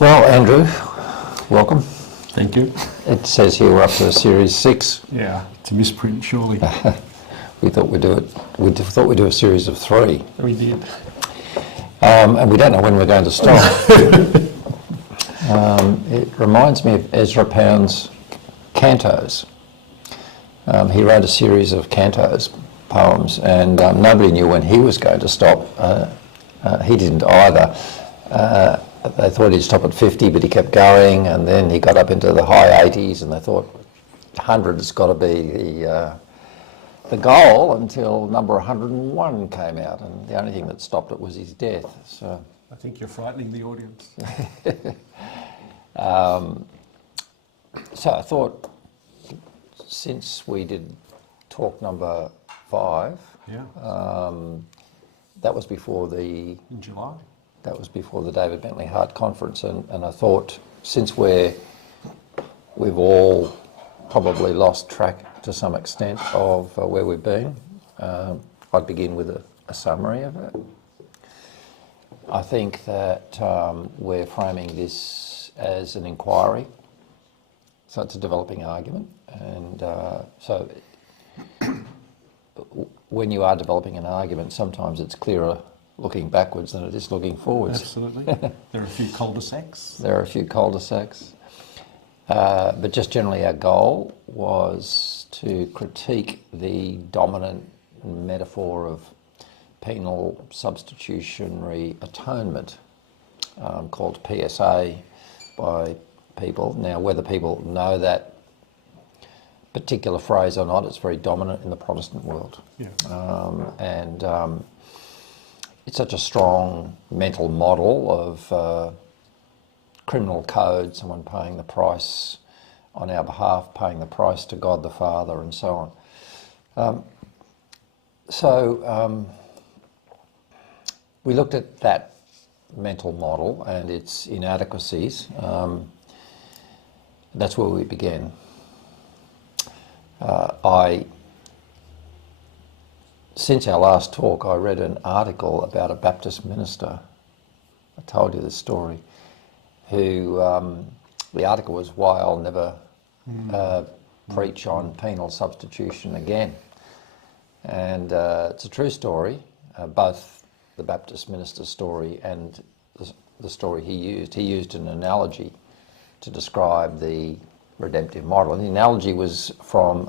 Well, Andrew, welcome. Thank you. It says here we're up to Series 6. Yeah, it's a misprint, surely. We thought we'd do it. We thought we'd do a series of 3. We did. And we don't know when we're going to stop. It reminds me of Ezra Pound's cantos. He wrote a series of cantos, poems, and nobody knew when he was going to stop. He didn't either. They thought he'd stop at 50, but he kept going, and then he got up into the high 80s, and they thought 100 has got to be the goal, until number 101 came out, and the only thing that stopped it was his death. So I think you're frightening the audience. So I thought, since we did talk number 5, Yeah. that was before the In July. That was before the David Bentley Hart Conference, and I thought, since we've all probably lost track to some extent of where we've been, I'd begin with a summary of it. I think that we're framing this as an inquiry, so it's a developing argument, and so when you are developing an argument, sometimes it's clearer looking backwards than it is looking forwards. Absolutely. There are a few cul-de-sacs. There are a few cul-de-sacs. But just generally our goal was to critique the dominant metaphor of penal substitutionary atonement, called PSA by people. Now, whether people know that particular phrase or not, it's very dominant in the Protestant world. Yeah. It's such a strong mental model of criminal code, someone paying the price on our behalf, paying the price to God the Father, and so on. We looked at that mental model and its inadequacies. That's where we began. Since our last talk, I read an article about a Baptist minister. I told you this story. Who the article was why I'll never preach on penal substitution again, and it's a true story. Both the Baptist minister's story and the story he used. He used an analogy to describe the redemptive model, and the analogy was from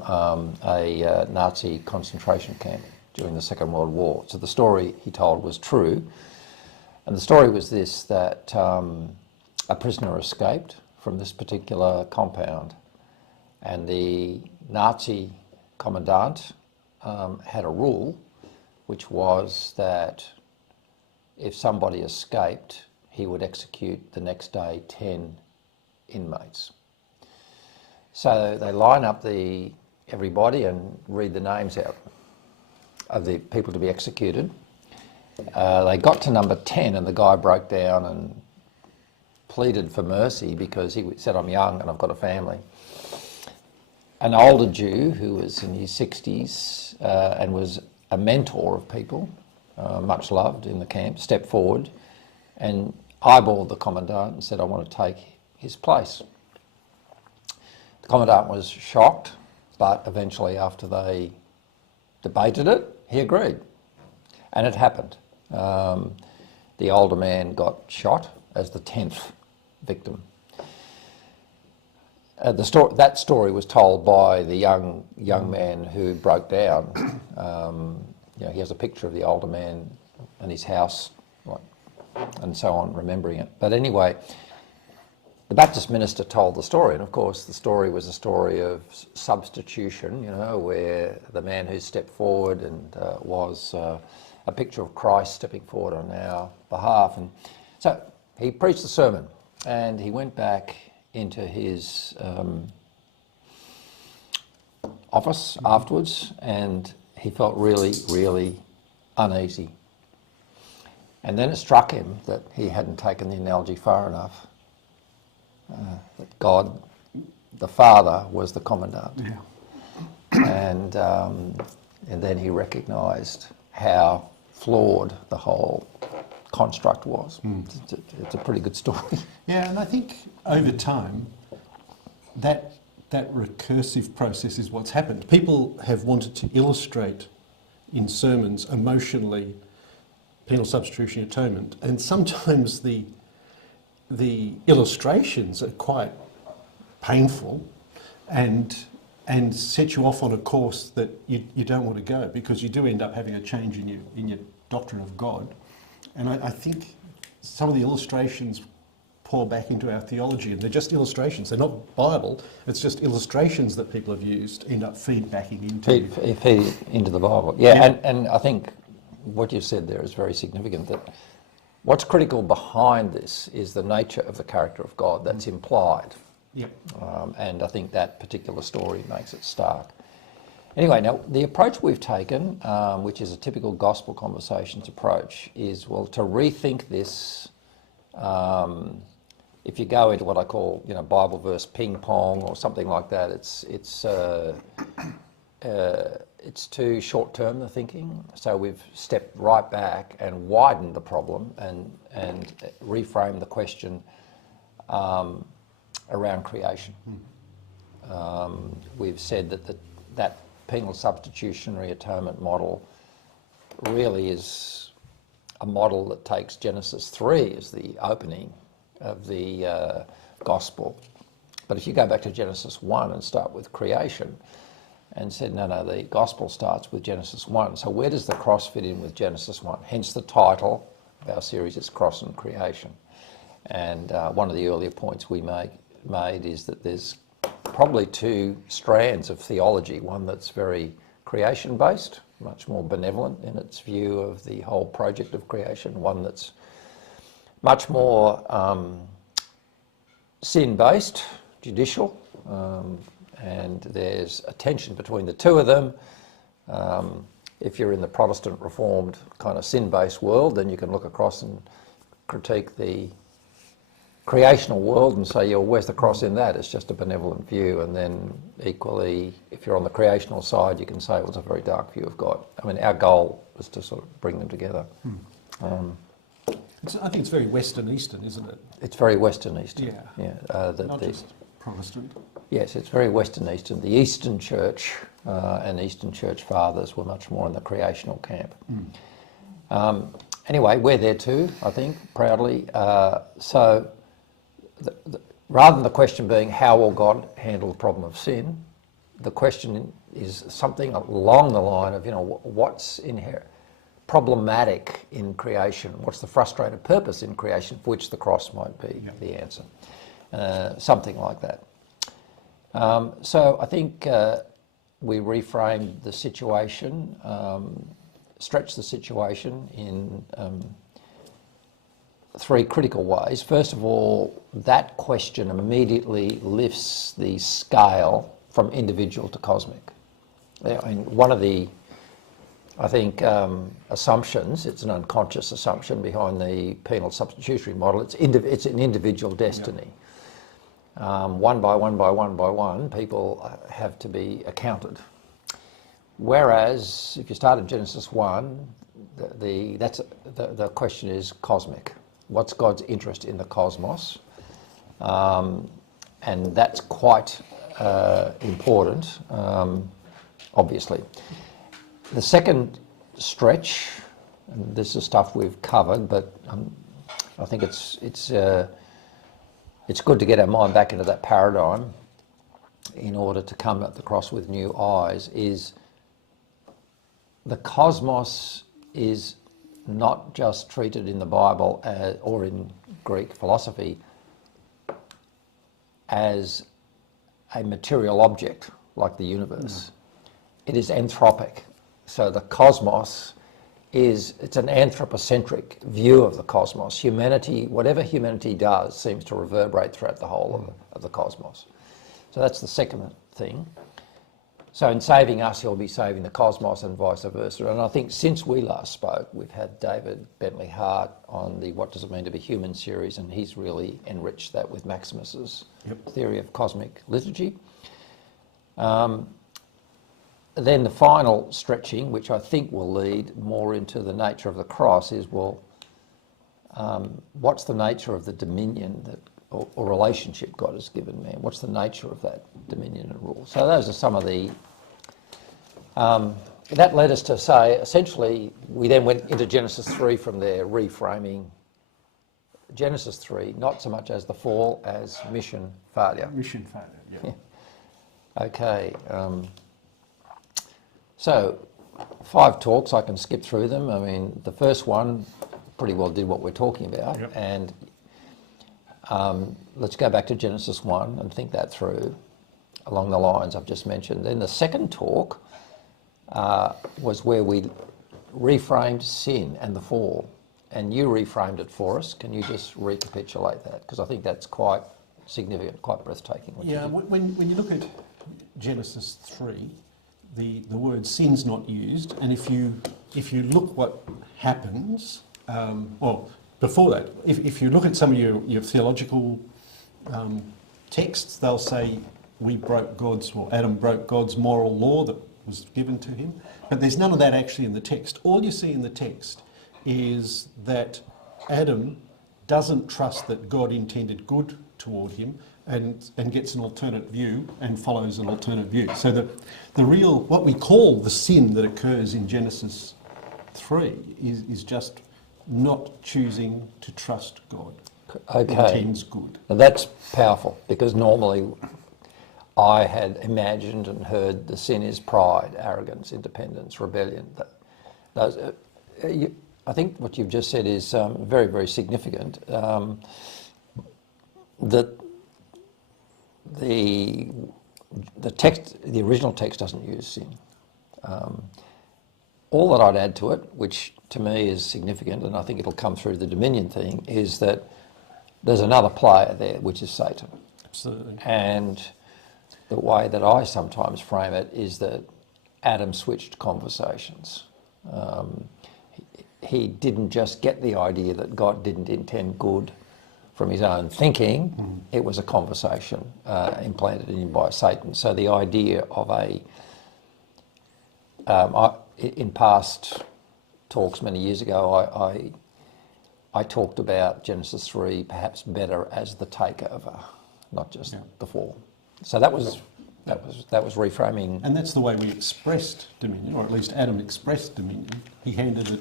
a Nazi concentration camp during the Second World War. So the story he told was true, and the story was this, that a prisoner escaped from this particular compound, and the Nazi commandant had a rule, which was that if somebody escaped, he would execute the next day 10 inmates. So they line up everybody and read the names out of the people to be executed. They got to number 10, and the guy broke down and pleaded for mercy because he said, "I'm young and I've got a family." An older Jew who was in his 60s and was a mentor of people, much loved in the camp, stepped forward and eyeballed the commandant and said, "I want to take his place." The commandant was shocked, but eventually, after they debated it, he agreed. And it happened. The older man got shot as the 10th victim. That story was told by the young man who broke down. He has a picture of the older man and his house, and so on, remembering it. But anyway, the Baptist minister told the story, and of course the story was a story of substitution, where the man who stepped forward and was a picture of Christ stepping forward on our behalf. And so he preached the sermon, and he went back into his office afterwards, and he felt really, really uneasy. And then it struck him that he hadn't taken the analogy far enough. That God, the Father, was the commandant. Yeah. And then he recognised how flawed the whole construct was. It's a pretty good story. Yeah, and I think over time, that recursive process is what's happened. People have wanted to illustrate in sermons emotionally penal substitution atonement, and sometimes the illustrations are quite painful and set you off on a course that you don't want to go, because you do end up having a change in your doctrine of God. And I think some of the illustrations pour back into our theology, and they're just illustrations. They're not Bible. It's just illustrations that people have used end up feedbacking into Feed into the Bible. Yeah. And I think what you've said there is very significant, that what's critical behind this is the nature of the character of God that's implied. Yep. And I think that particular story makes it stark. Anyway, now the approach we've taken, which is a typical gospel conversations approach, is, well, to rethink this. If you go into what I call, Bible verse ping pong or something like that, it's too short term, the thinking. So we've stepped right back and widened the problem and reframed the question around creation. We've said that penal substitutionary atonement model really is a model that takes Genesis 3 as the opening of the gospel. But if you go back to Genesis 1 and start with creation, and said, no, the gospel starts with Genesis 1. So where does the cross fit in with Genesis 1? Hence the title of our series is Cross and Creation. And one of the earlier points we made is that there's probably two strands of theology, one that's very creation-based, much more benevolent in its view of the whole project of creation, one that's much more sin-based, judicial, and there's a tension between the two of them. If you're in the Protestant Reformed kind of sin-based world, then you can look across and critique the creational world and say, where's the cross in that? It's just a benevolent view. And then equally, if you're on the creational side, you can say it was a very dark view of God. I mean, our goal is to sort of bring them together. I think it's very Western Eastern, isn't it? It's very Western Eastern. Yeah. Not just Protestant. Yes, it's very Western Eastern. The Eastern Church and Eastern Church fathers were much more in the creational camp. Anyway, we're there too, I think, proudly. So rather than the question being how will God handle the problem of sin, the question is something along the line of, what's inherent, problematic in creation, what's the frustrated purpose in creation, for which the cross might be the answer. Something like that. So I think we reframed the situation, stretched the situation in three critical ways. First of all, that question immediately lifts the scale from individual to cosmic. I mean, one of the, I think, assumptions, it's an unconscious assumption behind the penal substitutionary model, it's an individual destiny. One by one, people have to be accounted. Whereas, if you start in Genesis 1, the question is cosmic. What's God's interest in the cosmos? And that's quite important, obviously. The second stretch, and this is stuff we've covered, but I think it's good to get our mind back into that paradigm in order to come at the cross with new eyes, is the cosmos is not just treated in the Bible or in Greek philosophy as a material object like the universe. It is anthropic. So the cosmos it's an anthropocentric view of the cosmos. Humanity, whatever humanity does, seems to reverberate throughout the whole of the cosmos. So that's the second thing. So in saving us, he'll be saving the cosmos and vice versa. And I think since we last spoke, we've had David Bentley Hart on the What Does It Mean to Be Human series, and he's really enriched that with Maximus's theory of cosmic liturgy. Then the final stretching, which I think will lead more into the nature of the cross, is, well, what's the nature of the dominion that or relationship God has given man? What's the nature of that dominion and rule? So those are some of the... that led us to say, essentially, we then went into Genesis 3 from there, reframing Genesis 3, not so much as the fall as mission failure. Mission failure, yeah. Okay. So 5 talks, I can skip through them. I mean, the first one pretty well did what we're talking about. Yep. And let's go back to Genesis 1 and think that through along the lines I've just mentioned. Then the second talk was where we reframed sin and the fall. And you reframed it for us. Can you just recapitulate that? Because I think that's quite significant, quite breathtaking. Yeah, when you look at Genesis 3, the word sin's not used, and if you look what happens, well, before that, if you look at some of your theological texts, they'll say Adam broke God's moral law that was given to him, but there's none of that actually in the text. All you see in the text is that Adam doesn't trust that God intended good toward him and gets an alternate view and follows an alternate view. So the real, what we call the sin that occurs in Genesis 3 is just not choosing to trust God. Okay. Intends good. Now that's powerful, because normally I had imagined and heard the sin is pride, arrogance, independence, rebellion. I think what you've just said is very, very significant. That the text, the original text doesn't use sin. All that I'd add to it, which to me is significant, and I think it'll come through the dominion thing, is that there's another player there, which is Satan. Absolutely. And the way that I sometimes frame it is that Adam switched conversations. He didn't just get the idea that God didn't intend good from his own thinking. It was a conversation implanted in him by Satan. So the idea of in past talks many years ago, I talked about Genesis 3 perhaps better as the takeover, not just the fall. So that was reframing. And that's the way we expressed dominion, or at least Adam expressed dominion. He handed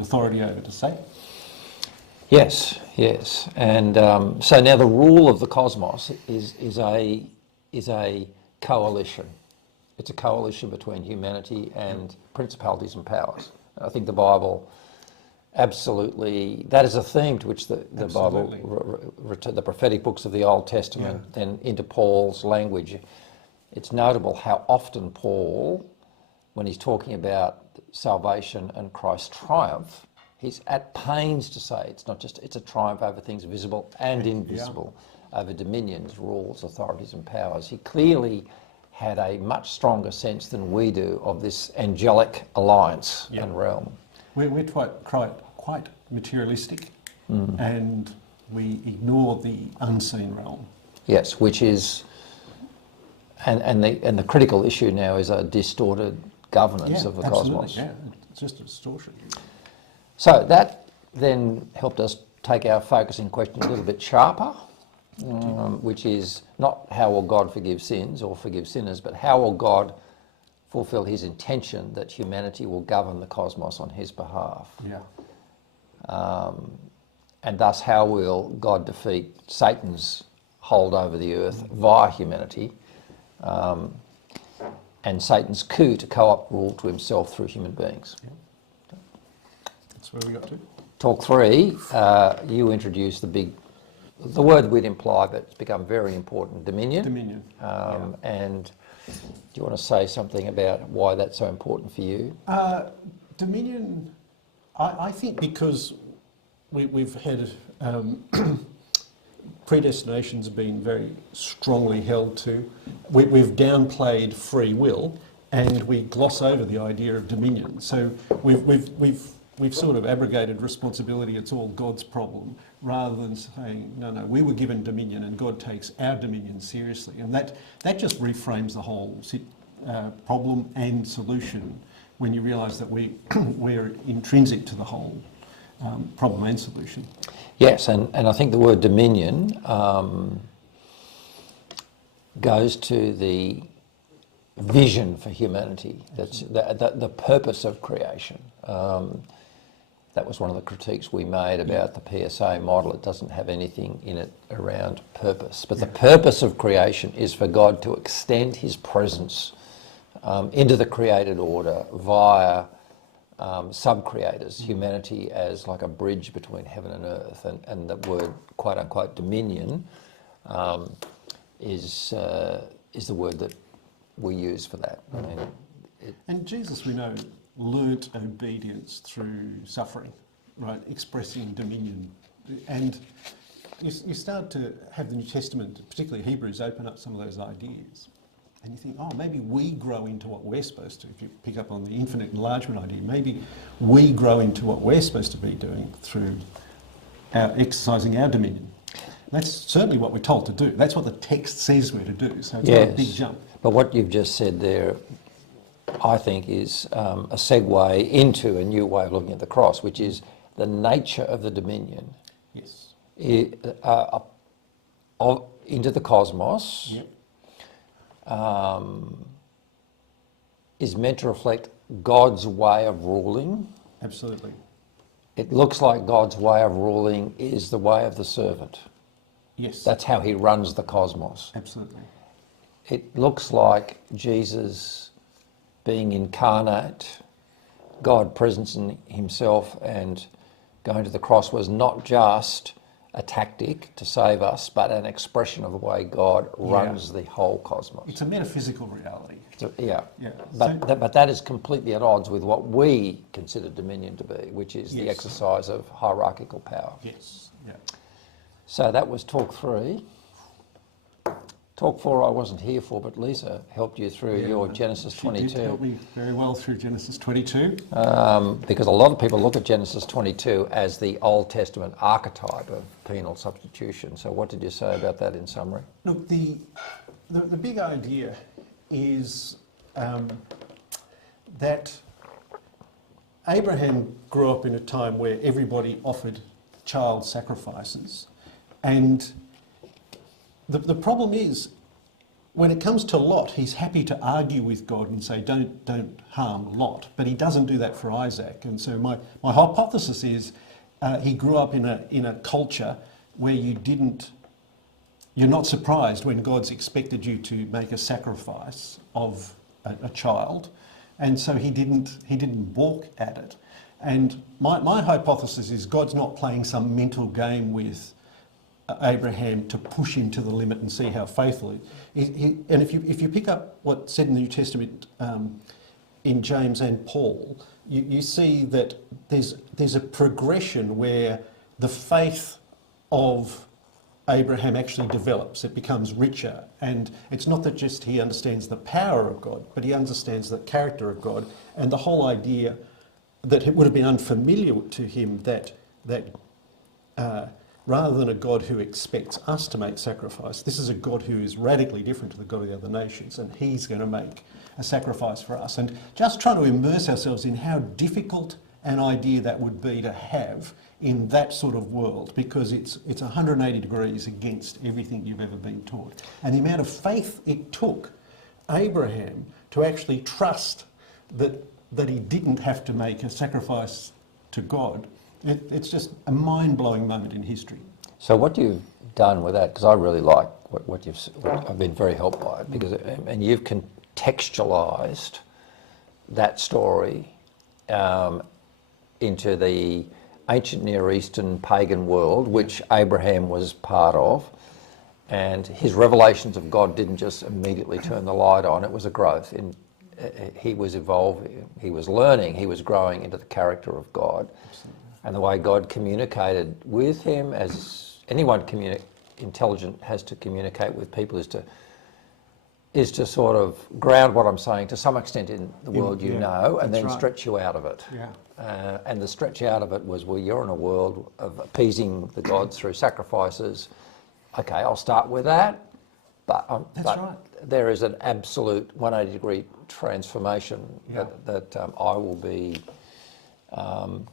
authority over to Satan. Yes, yes. And so now the rule of the cosmos is a coalition. It's a coalition between humanity and principalities and powers. I think the Bible absolutely, that is a theme to which the Bible, the prophetic books of the Old Testament, then into Paul's language. It's notable how often Paul, when he's talking about salvation and Christ's triumph, he's at pains to say it's not just, it's a triumph over things visible and invisible, over dominions, rules, authorities and powers. He clearly had a much stronger sense than we do of this angelic alliance and realm. We're quite materialistic, and we ignore the unseen realm. Yes, which is, and the critical issue now is a distorted governance of the cosmos. Yeah, it's just a distortion. So that then helped us take our focusing question a little bit sharper, which is not how will God forgive sins or forgive sinners, but how will God fulfill his intention that humanity will govern the cosmos on his behalf. Yeah. And thus how will God defeat Satan's hold over the earth via humanity, and Satan's coup to co-opt rule to himself through human beings. Yeah. That's where we got to. Talk 3, you introduced the word we'd imply, but it's become very important, dominion. Dominion. And do you want to say something about why that's so important for you? Dominion, I think because we've had predestination's been very strongly held to. We've downplayed free will, and we gloss over the idea of dominion. So we've sort of abrogated responsibility. It's all God's problem, rather than saying no, we were given dominion, and God takes our dominion seriously. And that just reframes the whole problem and solution when you realise that we're intrinsic to the whole. problem and solution. Yes, and I think the word dominion goes to the vision for humanity. That's the purpose of creation. That was one of the critiques we made about the PSA model. It doesn't have anything in it around purpose. But the purpose of creation is for God to extend his presence into the created order via sub-creators, humanity as like a bridge between heaven and earth. And the word, quote unquote, dominion is the word that we use for that. I mean, and Jesus, we know, learnt obedience through suffering, right? Expressing dominion. And you start to have the New Testament, particularly Hebrews, open up some of those ideas. And you think, oh, maybe we grow into what we're supposed to. If you pick up on the infinite enlargement idea, maybe we grow into what we're supposed to be doing through exercising our dominion. That's certainly what we're told to do. That's what the text says we're to do. So it's not a big jump. But what you've just said there, I think, is a segue into a new way of looking at the cross, which is the nature of the dominion. Yes. Into the cosmos. Yep. Is meant to reflect God's way of ruling. Absolutely. It looks like God's way of ruling is the way of the servant. Yes. That's how he runs the cosmos. Absolutely. It looks like Jesus being incarnate, God present in himself, and going to the cross was not just a tactic to save us, but an expression of the way God runs the whole cosmos. It's a metaphysical reality. So, yeah. Yeah. But that is completely at odds with what we consider dominion to be, which is the exercise of hierarchical power. Yes. Yeah. So that was talk 3. Talk 4 I wasn't here for, but Lisa helped you through your Genesis 22. She did help me very well through Genesis 22. Because a lot of people look at Genesis 22 as the Old Testament archetype of penal substitution. So what did you say about that in summary? Look, the big idea is that Abraham grew up in a time where everybody offered child sacrifices, and the problem is, when it comes to Lot, he's happy to argue with God and say, don't harm Lot, but he doesn't do that for Isaac. And so my hypothesis is he grew up in a culture where you're not surprised when God's expected you to make a sacrifice of a child, and so he didn't balk at it. And my hypothesis is God's not playing some mental game with Abraham to push him to the limit and see how faithful he is. And if you pick up what's said in the New Testament in James and Paul, you see that there's a progression where the faith of Abraham actually develops. It becomes richer, and it's not that just he understands the power of God, but he understands the character of God, and the whole idea that it would have been unfamiliar to him that rather than a God who expects us to make sacrifice, this is a God who is radically different to the God of the other nations, and he's going to make a sacrifice for us. And just trying to immerse ourselves in how difficult an idea that would be to have in that sort of world, because it's 180 degrees against everything you've ever been taught. And the amount of faith it took Abraham to actually trust that he didn't have to make a sacrifice to God, it's just a mind-blowing moment in history. So what you've done with that, because I really like what I've been very helped by it, because and you've contextualised that story into the ancient Near Eastern pagan world, which Abraham was part of, and his revelations of God didn't just immediately turn the light on. It was a growth. He was evolving, he was learning, he was growing into the character of God. Absolutely. And the way God communicated with him, as anyone intelligent has to communicate with people, is to sort of ground what I'm saying to some extent in the world you know, and then stretch you out of it. Yeah. And the stretch out of it was, well, you're in a world of appeasing the gods through sacrifices. Okay, I'll start with that. But there is an absolute 180-degree transformation that I will be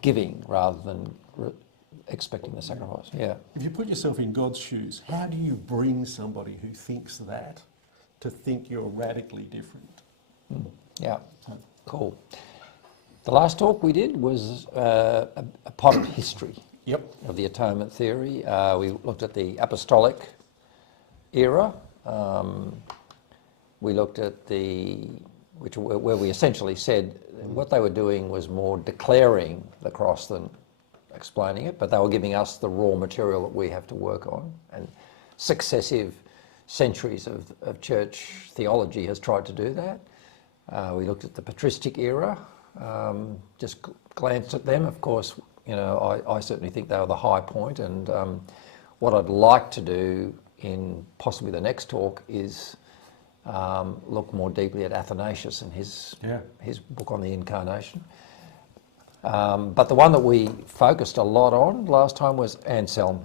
giving rather than expecting the sacrifice. Yeah. If you put yourself in God's shoes, how do you bring somebody who thinks that to think you're radically different? Yeah. Cool. The last talk we did was a pot history of the atonement theory. We looked at the apostolic era. We looked at where we essentially said what they were doing was more declaring the cross than explaining it, but they were giving us the raw material that we have to work on. And successive centuries of church theology has tried to do that. We looked at the patristic era, just glanced at them. Of course, you know, I certainly think they were the high point, and what I'd like to do in possibly the next talk is look more deeply at Athanasius and his book on the Incarnation. But the one that we focused a lot on last time was Anselm,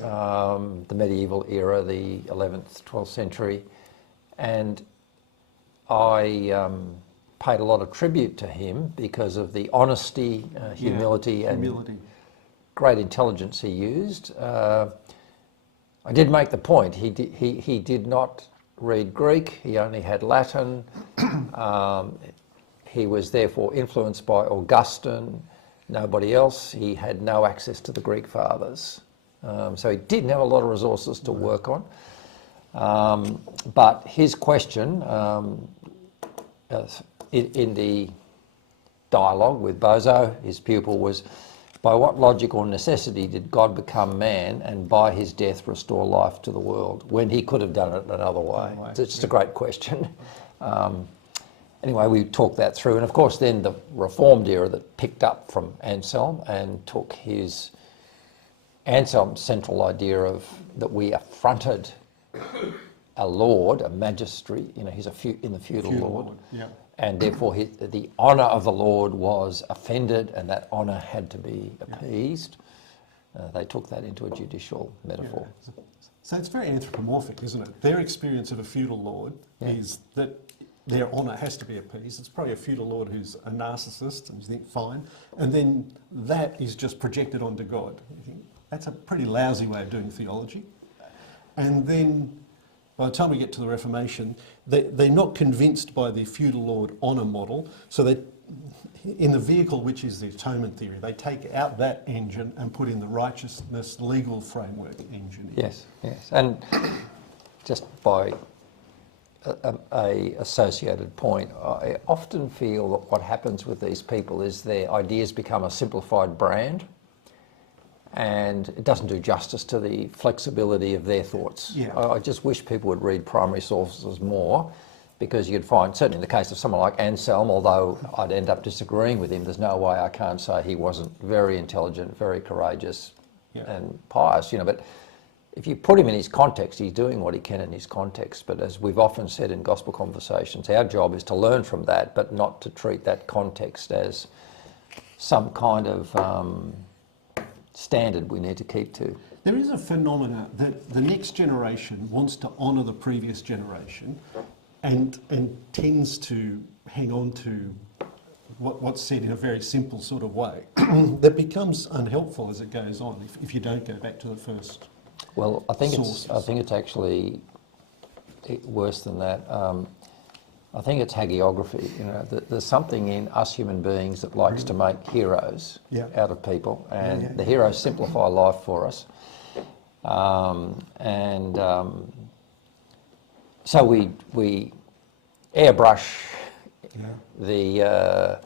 the medieval era, the 11th, 12th century, and I paid a lot of tribute to him because of the honesty, humility, and great intelligence he used. I did make the point, he did not read Greek, he only had Latin. He was therefore influenced by Augustine, nobody else. He had no access to the Greek fathers. So he didn't have a lot of resources to work on. But his question in the dialogue with Bozo, his pupil, was, by what logic or necessity did God become man and by his death restore life to the world when he could have done it another way? It's just a great question. Anyway, we talked that through, and of course then the Reformed era that picked up from Anselm and took Anselm's central idea of that we affronted a lord, a magistrate, you know, he's in the feudal lord. And therefore the honour of the Lord was offended, and that honour had to be appeased. They took that into a judicial metaphor. So it's very anthropomorphic, isn't it? Their experience of a feudal lord is that their honour has to be appeased. It's probably a feudal lord who's a narcissist, and you think, fine. And then that is just projected onto God. You think, that's a pretty lousy way of doing theology. And then by the time we get to the Reformation, they're not convinced by the feudal lord honour model, so they, in the vehicle which is the atonement theory, they take out that engine and put in the righteousness legal framework engine. Yes. And just by a associated point, I often feel that what happens with these people is their ideas become a simplified brand, and it doesn't do justice to the flexibility of their thoughts. I just wish people would read primary sources more, because you'd find, certainly in the case of someone like Anselm, although I'd end up disagreeing with him, there's no way I can't say he wasn't very intelligent, very courageous and pious, you know, but if you put him in his context, he's doing what he can in his context. But as we've often said in gospel conversations, our job is to learn from that, but not to treat that context as some kind of standard we need to keep to. There is a phenomena that the next generation wants to honour the previous generation and tends to hang on to what's said in a very simple sort of way that becomes unhelpful as it goes on if you don't go back to the first. Well, I think it's actually worse than that. I think it's hagiography. You know, there's something in us human beings that likes to make heroes out of people, and the heroes simplify life for us. So we airbrush the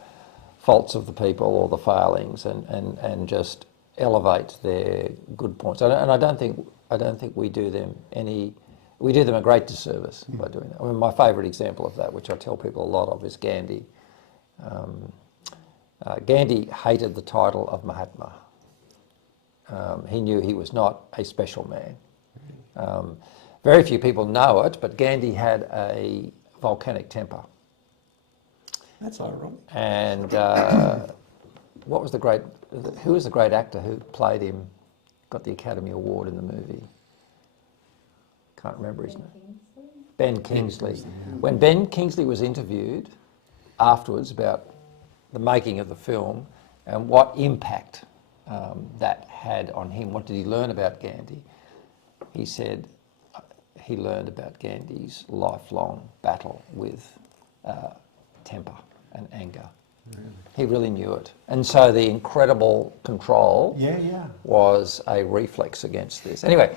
faults of the people or the failings, and just elevate their good points. And I don't think we do them we do them a great disservice by doing that. I mean, my favourite example of that, which I tell people a lot of, is Gandhi. Gandhi hated the title of Mahatma. He knew he was not a special man. Very few people know it, but Gandhi had a volcanic temper. That's ironic. And who was the great actor who played him, got the Academy Award in the movie? Can't remember his name. Ben Kingsley. When Ben Kingsley was interviewed afterwards about the making of the film and what impact that had on him. What did he learn about Gandhi? He said he learned about Gandhi's lifelong battle with temper and anger. Really? He really knew it. And so the incredible control was a reflex against this. Anyway,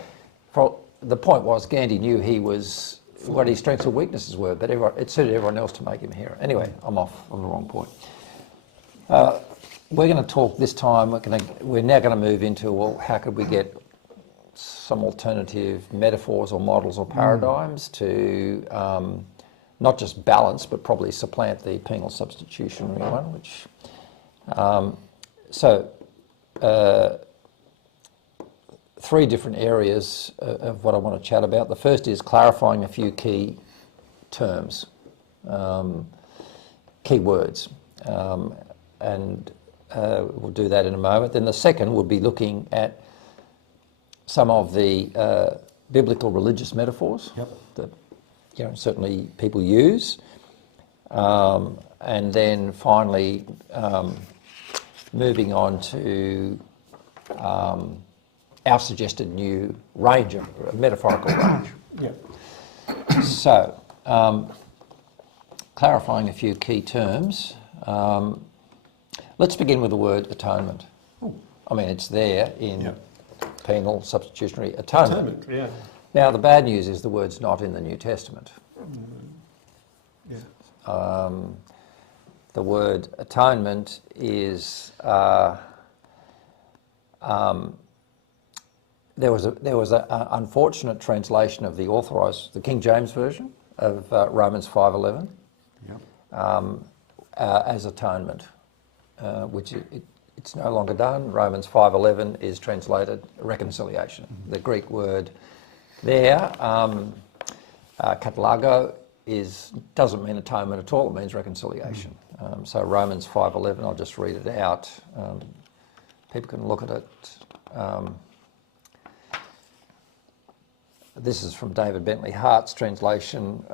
the point was Gandhi knew he was what his strengths and weaknesses were, but it suited everyone else to make him a hero. Anyway, I'm off on the wrong point. We're going to talk this time, we're now going to move into, well, how could we get some alternative metaphors or models or paradigms to not just balance, but probably supplant the penal substitutionary one, which... three different areas of what I want to chat about. The first is clarifying a few key terms, key words, and we'll do that in a moment. Then the second would be looking at some of the biblical religious metaphors that certainly people use, and then finally moving on to our suggested new range of metaphorical range. So, clarifying a few key terms. Let's begin with the word atonement. I mean, it's there in penal substitutionary atonement. Now, the bad news is the word's not in the New Testament. The word atonement is... There was an unfortunate translation of the authorised, the King James Version of Romans 5:11 as atonement, which it's no longer done. Romans 5:11 is translated reconciliation. The Greek word there, katalago, doesn't mean atonement at all. It means reconciliation. So Romans 5:11, I'll just read it out. People can look at it. This is from David Bentley Hart's translation.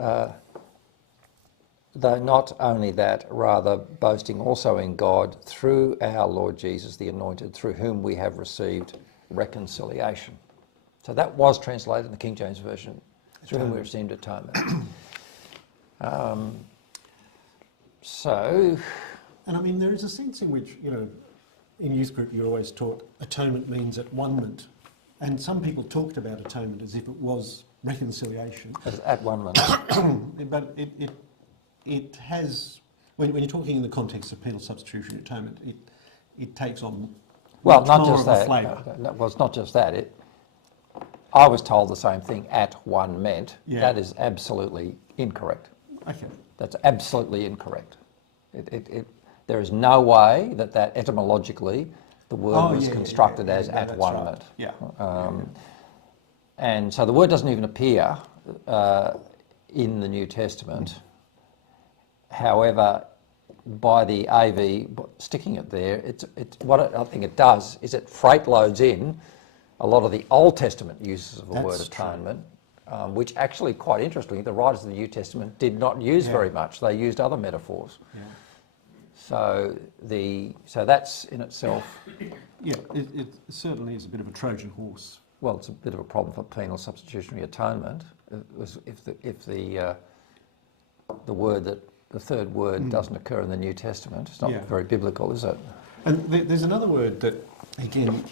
Though not only that, rather boasting also in God through our Lord Jesus the Anointed, through whom we have received reconciliation. So that was translated in the King James Version, through whom we received atonement. And I mean, there is a sense in which, in youth group you're always taught atonement means at one-ment. And some people talked about atonement as if it was reconciliation. As at one-ment. But it has, when you're talking in the context of penal substitutionary atonement, it takes on not more just of that. a flavour. Well, it's not just that. I was told the same thing at one meant. That is absolutely incorrect. Okay. That's absolutely incorrect. There is no way that etymologically the word was constructed as at one right. meant. And so the word doesn't even appear in the New Testament. However, by the AV sticking it there, I think it does is it freight loads in a lot of the Old Testament uses of the word atonement, which actually quite interesting. The writers of the New Testament did not use very much. They used other metaphors. So that's in itself... it certainly is a bit of a Trojan horse. Well, it's a bit of a problem for penal substitutionary atonement. If the third word doesn't occur in the New Testament, it's not very biblical, is it? And there's another word that, again,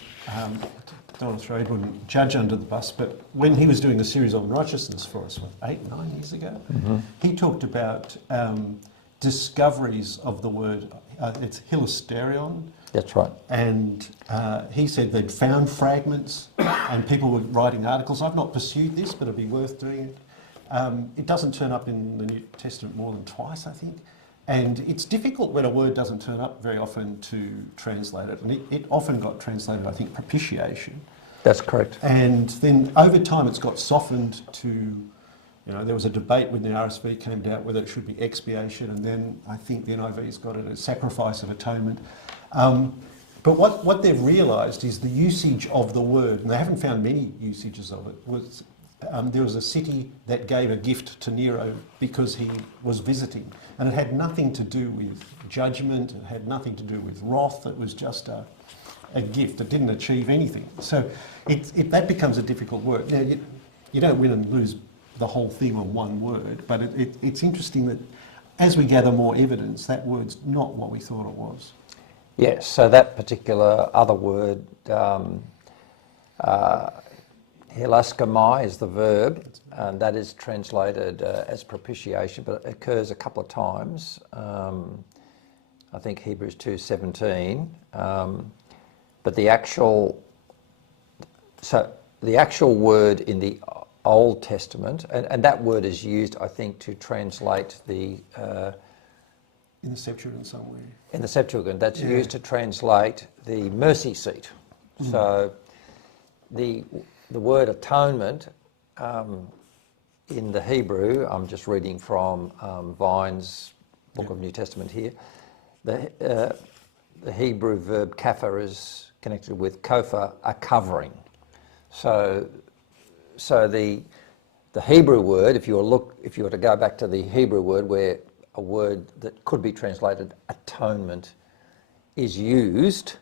don't want to throw Edwin Judge under the bus, but when he was doing a series on righteousness for us, 8-9 years ago, he talked about discoveries of the word. It's hilasterion. That's right. And he said they'd found fragments and people were writing articles. I've not pursued this, but it'd be worth doing it. It doesn't turn up in the New Testament more than twice, I think. And it's difficult when a word doesn't turn up very often to translate it. And it often got translated, I think, propitiation. That's correct. And then over time it's got softened to, there was a debate when the RSV came out whether it should be expiation, and then I think the NIV's got it as sacrifice of atonement. But what they've realised is the usage of the word, and they haven't found many usages of it, was there was a city that gave a gift to Nero because he was visiting, and it had nothing to do with judgment, it had nothing to do with wrath, it was just a gift that didn't achieve anything. So that becomes a difficult word. Now, you don't win and lose the whole thing on one word, but it's interesting that as we gather more evidence, that word's not what we thought it was. Yes, so that particular other word, hilaskomai is the verb, and that is translated as propitiation, but it occurs a couple of times. I think Hebrews 2:17, but the actual word in the Old Testament, and that word is used, I think, to translate the in the Septuagint somewhere. In the Septuagint, that's used to translate the mercy seat. So the word atonement in the Hebrew, I'm just reading from Vine's Book of New Testament here. The Hebrew verb kafar is connected with kofa, a covering. So the Hebrew word, if you were to go back to the Hebrew word where a word that could be translated atonement is used,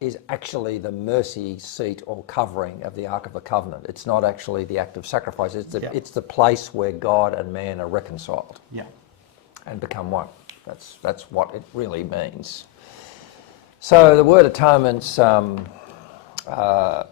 is actually the mercy seat or covering of the Ark of the Covenant. It's not actually the act of sacrifice. It's the place where God and man are reconciled and become one. That's what it really means. So the word atonement's I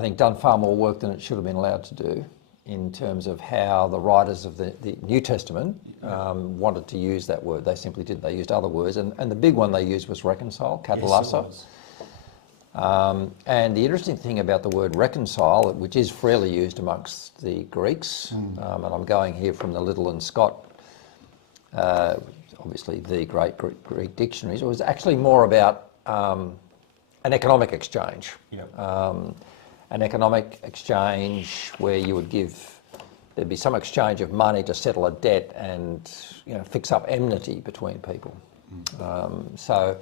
think done far more work than it should have been allowed to do in terms of how the writers of the New Testament wanted to use that word. They simply didn't. They used other words, and the big one they used was reconcile, katalasso. Yes, and the interesting thing about the word reconcile, which is freely used amongst the Greeks, and I'm going here from the Little and Scott, obviously the great Greek dictionaries, it was actually more about an economic exchange. An economic exchange where you would there'd be some exchange of money to settle a debt and fix up enmity between people. So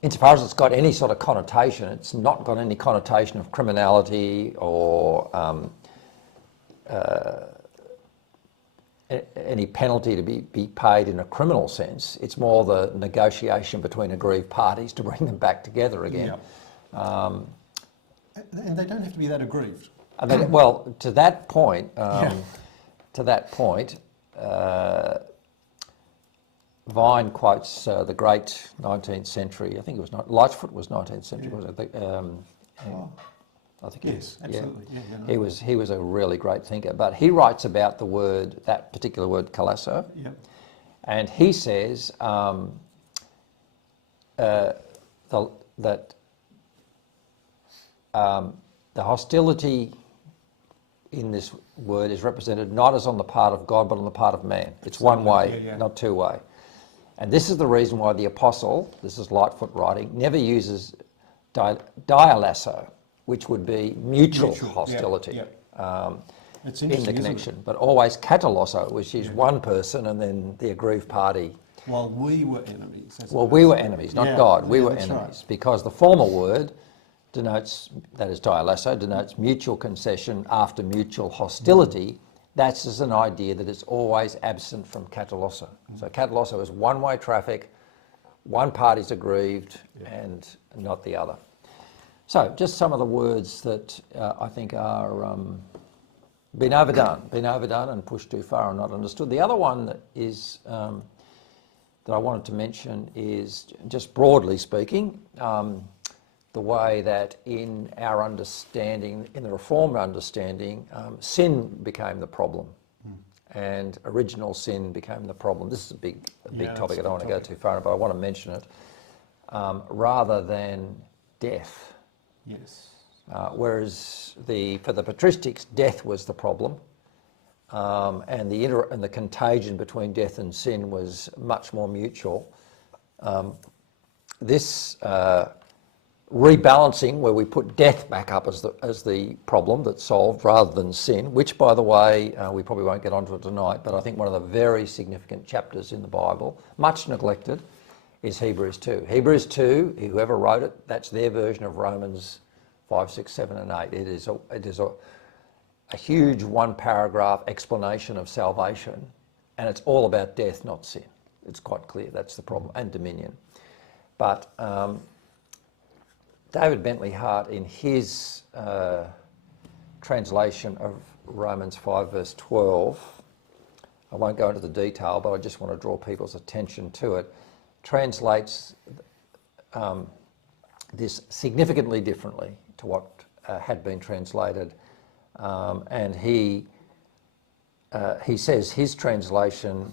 insofar as it's got any sort of connotation, it's not got any connotation of criminality or any penalty to be paid in a criminal sense. It's more the negotiation between aggrieved parties to bring them back together again. And they don't have to be that aggrieved. Well, to that point, Vine quotes the great 19th century. I think it was Lightfoot was 19th century, wasn't it? I think yes, absolutely. He was a really great thinker, but he writes about that particular word, kalasso, and he says that the hostility in this word is represented not as on the part of God, but on the part of man. It's one way, not two way. And this is the reason why the apostle, this is Lightfoot writing, never uses dialasso, which would be mutual hostility in the connection, but always katalosso, which is one person and then the aggrieved party. Well, we were enemies. We were enemies, not God. We were enemies. Right. Because the former word denotes, that is dialasso, denotes mutual concession after mutual hostility. That's as an idea that it's always absent from katalosso. So katalosso is one-way traffic, one party's aggrieved and not the other. So just some of the words that I think are been overdone and pushed too far and not understood. The other one that is that I wanted to mention is, just broadly speaking, the way that in our understanding, in the Reformed understanding, sin became the problem, and original sin became the problem. This is a big topic. I don't want to go too far, but I want to mention it. Rather than death. Yes. Whereas for the patristics, death was the problem, and the contagion between death and sin was much more mutual. This rebalancing, where we put death back up as the problem that's solved rather than sin, which, by the way, we probably won't get onto it tonight, but I think one of the very significant chapters in the Bible, much neglected, is Hebrews 2. Hebrews 2, whoever wrote it, that's their version of Romans 5, 6, 7 and 8. It is a huge one-paragraph explanation of salvation, and it's all about death, not sin. It's quite clear that's the problem, and dominion. But David Bentley Hart, in his translation of Romans 5 verse 12, I won't go into the detail, but I just want to draw people's attention to it, translates this significantly differently to what had been translated. And he says his translation,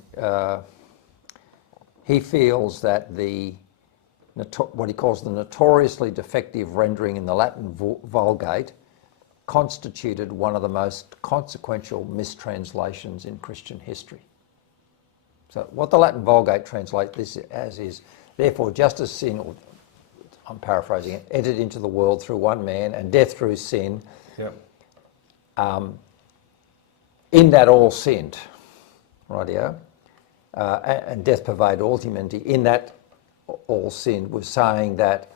he feels that what he calls the notoriously defective rendering in the Latin Vulgate constituted one of the most consequential mistranslations in Christian history. So what the Latin Vulgate translates this as is, therefore just as sin, or I'm paraphrasing it, entered into the world through one man and death through sin, Yep. In that all sinned, rightio, and death pervaded all humanity, in that all sinned, was saying that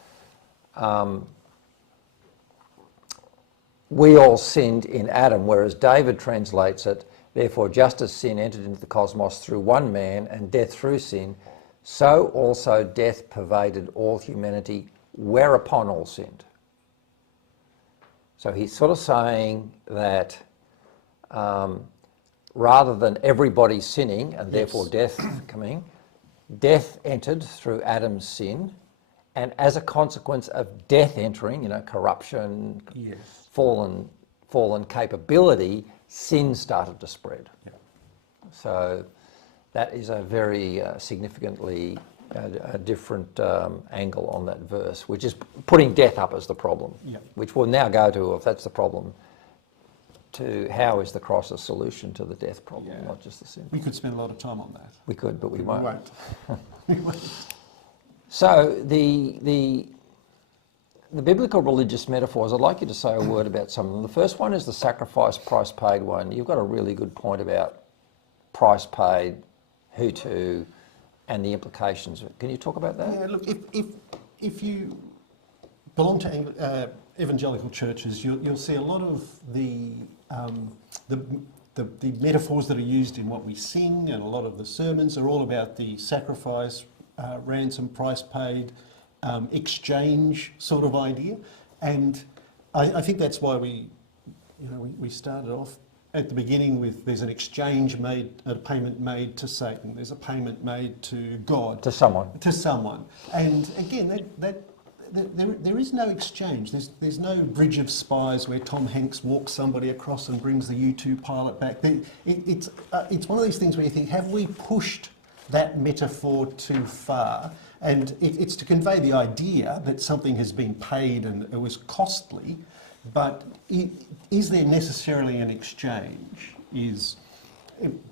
we all sinned in Adam, whereas David translates it, therefore just as sin entered into the cosmos through one man and death through sin, so also death pervaded all humanity, whereupon all sinned. So he's sort of saying that rather than everybody sinning and therefore death coming, death entered through Adam's sin, and as a consequence of death entering, corruption, fallen capability, sin started to spread. Yep. So that is a very significantly a different angle on that verse, which is putting death up as the problem, which we'll now go to, if that's the problem, to how is the cross a solution to the death problem, not just the sin. We could spend a lot of time on that. We could, but we won't. We won't. So the biblical religious metaphors, I'd like you to say a word about some of them. The first one is the sacrifice, price paid one. You've got a really good point about price paid, who to, and the implications of it. Can you talk about that? Yeah, look, if you belong to evangelical churches, you'll see a lot of the metaphors that are used in what we sing, and a lot of the sermons are all about the sacrifice, ransom, price paid, exchange sort of idea. And I think that's why we started off at the beginning with there's an exchange made, a payment made to Satan, there's a payment made to God. To someone. To someone. And again, there is no exchange. There's no bridge of spies where Tom Hanks walks somebody across and brings the U2 pilot back. It's one of these things where you think, have we pushed that metaphor too far? And it's to convey the idea that something has been paid and it was costly, but is there necessarily an exchange? Is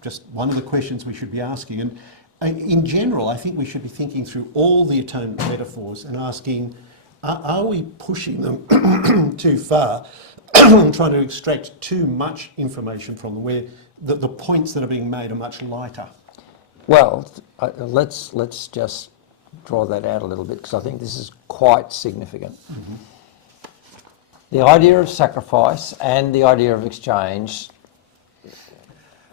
just one of the questions we should be asking. And in general, I think we should be thinking through all the atonement metaphors and asking, are we pushing them too far and trying to extract too much information from them, where the points that are being made are much lighter? Well, let's just draw that out a little bit, because I think this is quite significant. Mm-hmm. The idea of sacrifice and the idea of exchange,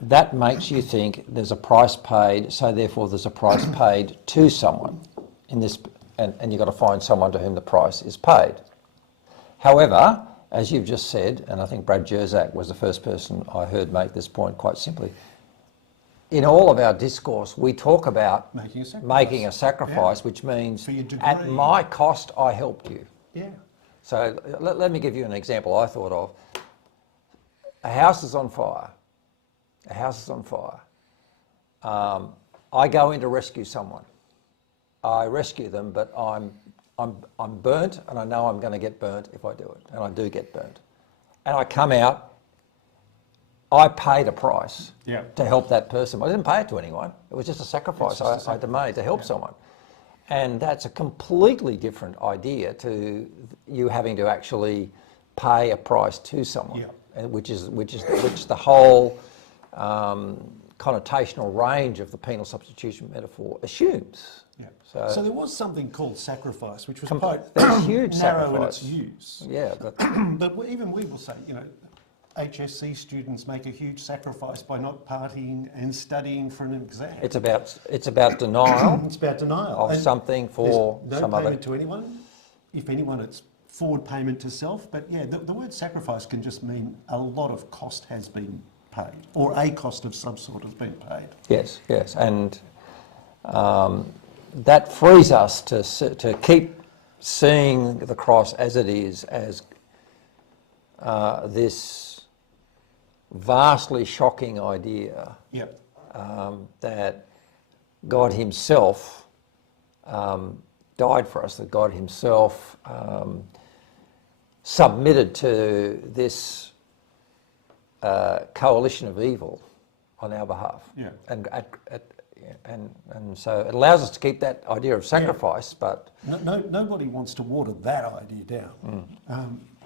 that makes you think there's a price paid, so therefore there's a price paid to someone in this, and you've got to find someone to whom the price is paid. However, as you've just said, and I think Brad Jerzak was the first person I heard make this point quite simply, in all of our discourse we talk about making a sacrifice, which means at my cost I helped you. Yeah. So let me give you an example I thought of. A house is on fire. A house is on fire. I go in to rescue someone. I rescue them, but I'm burnt, and I know I'm going to get burnt if I do it, and I do get burnt. And I come out. I paid a price to help that person. I didn't pay it to anyone. It was just a sacrifice I had to make to help someone. And that's a completely different idea to you having to actually pay a price to someone, which the whole connotational range of the penal substitution metaphor assumes. Yeah. So there was something called sacrifice, which was quite huge narrow sacrifice. in its use. Yeah, but even we will say, HSC students make a huge sacrifice by not partying and studying for an exam. It's about denial It's about denial. of And something for there's some no other. payment to anyone. If anyone, it's forward payment to self. But yeah, the word sacrifice can just mean a lot of cost has been paid, or a cost of some sort has been paid. Yes, yes, and that frees us to keep seeing the cross as it is, as this vastly shocking idea Yep. that God Himself died for us, that God Himself submitted to this coalition of evil on our behalf. Yeah. And so it allows us to keep that idea of sacrifice, but Nobody wants to water that idea down.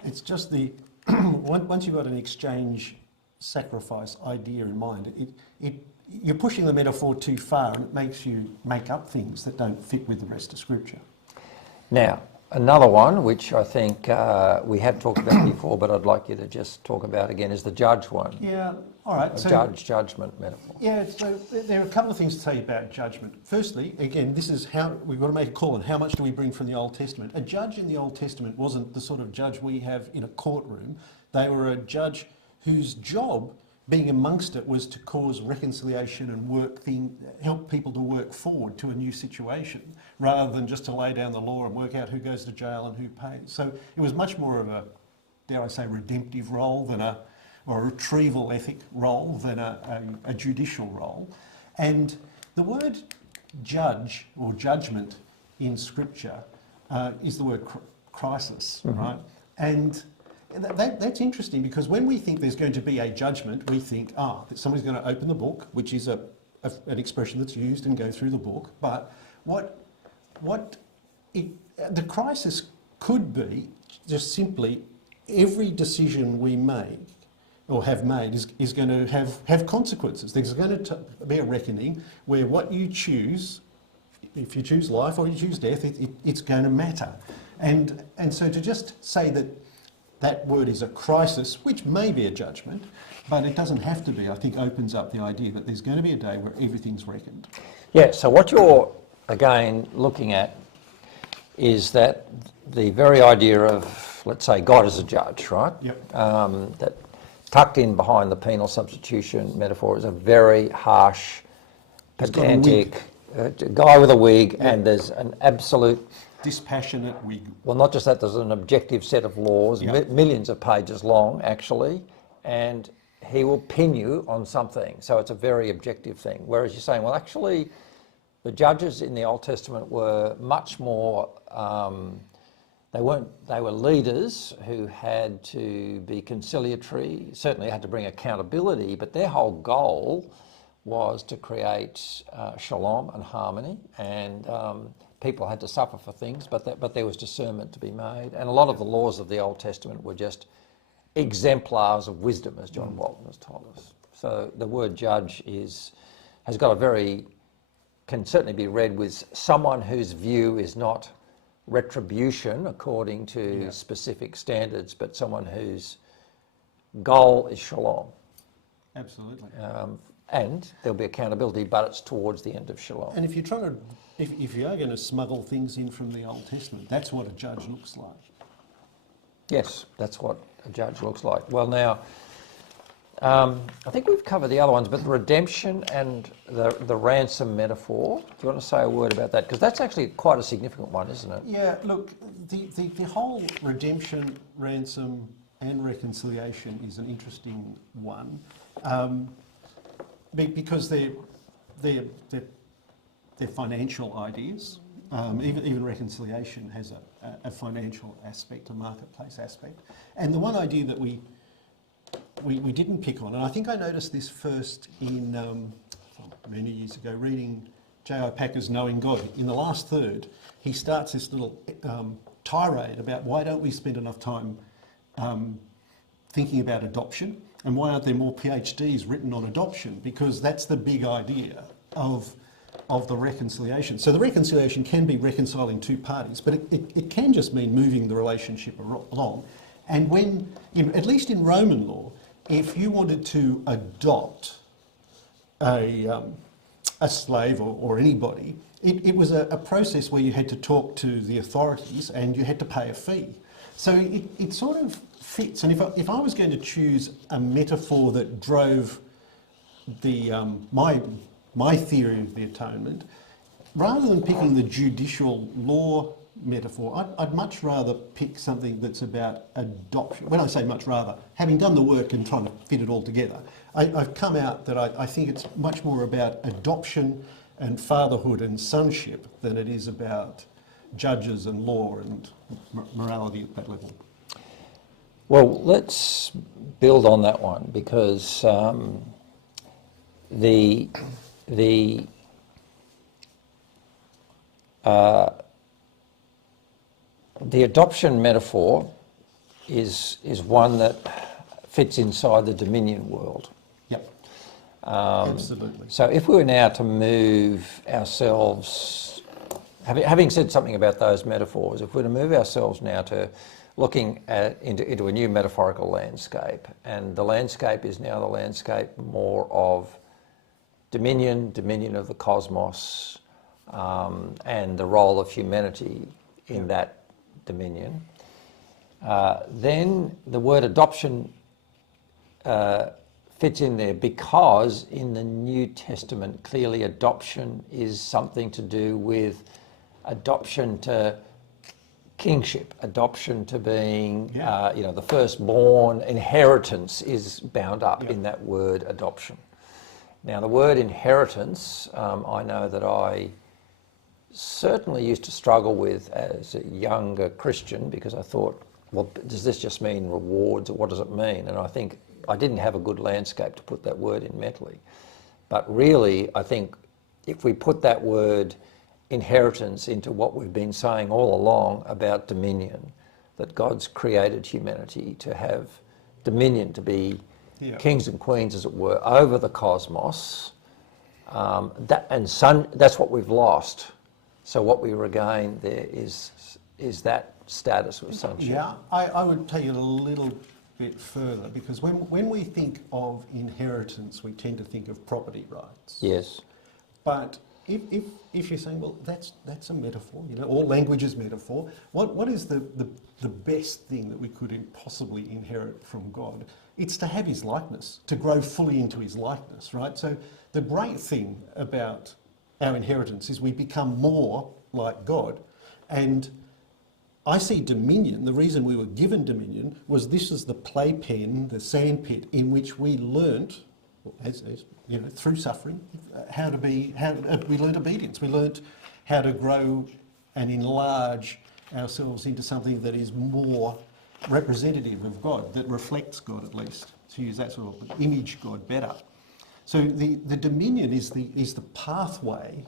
It's just the once you've got an exchange sacrifice idea in mind, you're pushing the metaphor too far, and it makes you make up things that don't fit with the rest of Scripture. now another one which I think we have talked about before, but I'd like you to just talk about again, is the judge one. Yeah. All right. Judgment metaphor. Yeah, so there are a couple of things to say about judgment. Firstly, again, this is how we've got to make a call on how much do we bring from the Old Testament. A judge in the Old Testament wasn't the sort of judge we have in a courtroom. They were a judge whose job, being amongst it, was to cause reconciliation and help people to work forward to a new situation, rather than just to lay down the law and work out who goes to jail and who pays. So it was much more of a, dare I say, redemptive role than or a retrieval ethic role than a judicial role. And the word judge or judgment in Scripture is the word crisis, right? And that's interesting, because when we think there's going to be a judgment, we think, that somebody's going to open the book, which is an expression that's used, and go through the book. But the crisis could be just simply every decision we make or have made is going to have consequences. There's going to be a reckoning where what you choose, if you choose life or you choose death, it's going to matter. And so to just say that word is a crisis, which may be a judgment, but it doesn't have to be, I think opens up the idea that there's going to be a day where everything's reckoned. Yeah, so what you're, again, looking at is that the very idea of, let's say, God as a judge, right? Yep. That tucked in behind the penal substitution metaphor is a very harsh, pedantic guy with a wig, and there's an absolute dispassionate wig. Well, not just that, there's an objective set of laws, Yep. millions of pages long, actually, and he will pin you on something. So it's a very objective thing. Whereas you're saying, well, actually, the judges in the Old Testament were much more, they were leaders who had to be conciliatory, certainly had to bring accountability, but their whole goal was to create shalom and harmony, and people had to suffer for things, but there was discernment to be made. And a lot of the laws of the Old Testament were just exemplars of wisdom, as John Walton has told us. So the word judge has got can certainly be read with someone whose view is not retribution according to specific standards, but someone whose goal is shalom. Absolutely. And there'll be accountability, but it's towards the end of shalom. And if you're trying to, if you are going to smuggle things in from the Old Testament, that's what a judge looks like. Yes, that's what a judge looks like. Well, now, I think we've covered the other ones, but the redemption and the ransom metaphor, do you want to say a word about that? Because that's actually quite a significant one, isn't it? Yeah, look, the whole redemption, ransom and reconciliation is an interesting one, because they're financial ideas. Even reconciliation has a financial aspect, a marketplace aspect. And the one idea that we didn't pick on, and I think I noticed this first in many years ago, reading J.I. Packer's Knowing God. In the last third, he starts this little tirade about why don't we spend enough time thinking about adoption, and why aren't there more PhDs written on adoption? Because that's the big idea of the reconciliation. So the reconciliation can be reconciling two parties, but it can just mean moving the relationship along. And when, at least in Roman law, if you wanted to adopt a slave or anybody, it was a process where you had to talk to the authorities and you had to pay a fee. So it sort of fits. And if I was going to choose a metaphor that drove the my theory of the atonement, rather than picking the judicial law metaphor, I'd much rather pick something that's about adoption. When I say much rather, having done the work and trying to fit it all together, I've come out that I think it's much more about adoption and fatherhood and sonship than it is about judges and law and morality at that level. Well, let's build on that one, because the adoption metaphor is one that fits inside the dominion world. Yep. Absolutely. So if we were now to move ourselves, having said something about those metaphors, if we were to move ourselves now to looking into a new metaphorical landscape, and the landscape is now the landscape more of dominion of the cosmos, and the role of humanity in that dominion, then the word adoption fits in there, because in the New Testament, clearly adoption is something to do with adoption to kingship, adoption to being, the firstborn. Inheritance is bound up in that word adoption. Now, the word inheritance, I know that I certainly used to struggle with as a younger Christian, because I thought, well, does this just mean rewards, or what does it mean? And I think I didn't have a good landscape to put that word in mentally. But really, I think if we put that word inheritance into what we've been saying all along about dominion, that God's created humanity to have dominion, to be kings and queens, as it were, over the cosmos, that's what we've lost. So what we regain there is that status of sonship. Yeah, I would take it a little bit further, because when we think of inheritance, we tend to think of property rights. Yes. But if you're saying, well, that's a metaphor, all language is metaphor, what is the best thing that we could possibly inherit from God? It's to have his likeness, to grow fully into his likeness, right? So the great thing about our inheritance is we become more like God. And I see dominion, the reason we were given dominion was this is the playpen, the sandpit in which we learnt, through suffering, we learnt obedience. We learnt how to grow and enlarge ourselves into something that is more representative of God, that reflects God, at least, to use that sort of image God better. So the dominion is the pathway.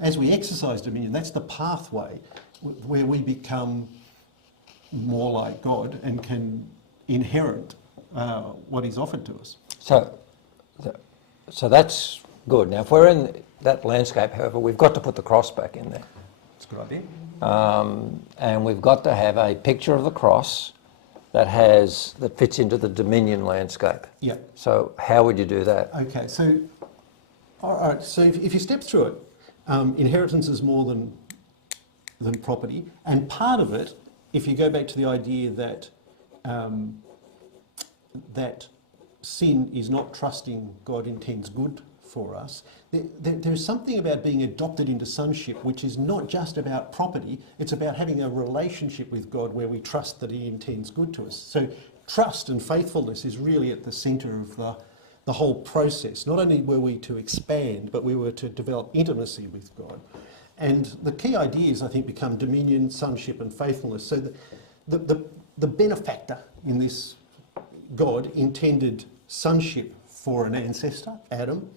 As we exercise dominion, that's the pathway where we become more like God and can inherit what he's offered to us. So that's good. Now, if we're in that landscape, however, we've got to put the cross back in there. That's a good idea. And we've got to have a picture of the cross that fits into the dominion landscape. Yeah. So how would you do that? Okay, so all right. So if you step through it, inheritance is more than property, and part of it, if you go back to the idea that that sin is not trusting God intends good for us, there's something about being adopted into sonship which is not just about property, it's about having a relationship with God where we trust that he intends good to us. So trust and faithfulness is really at the centre of the whole process. Not only were we to expand, but we were to develop intimacy with God. And the key ideas, I think, become dominion, sonship and faithfulness. So the benefactor in this, God intended sonship for an ancestor, Adam,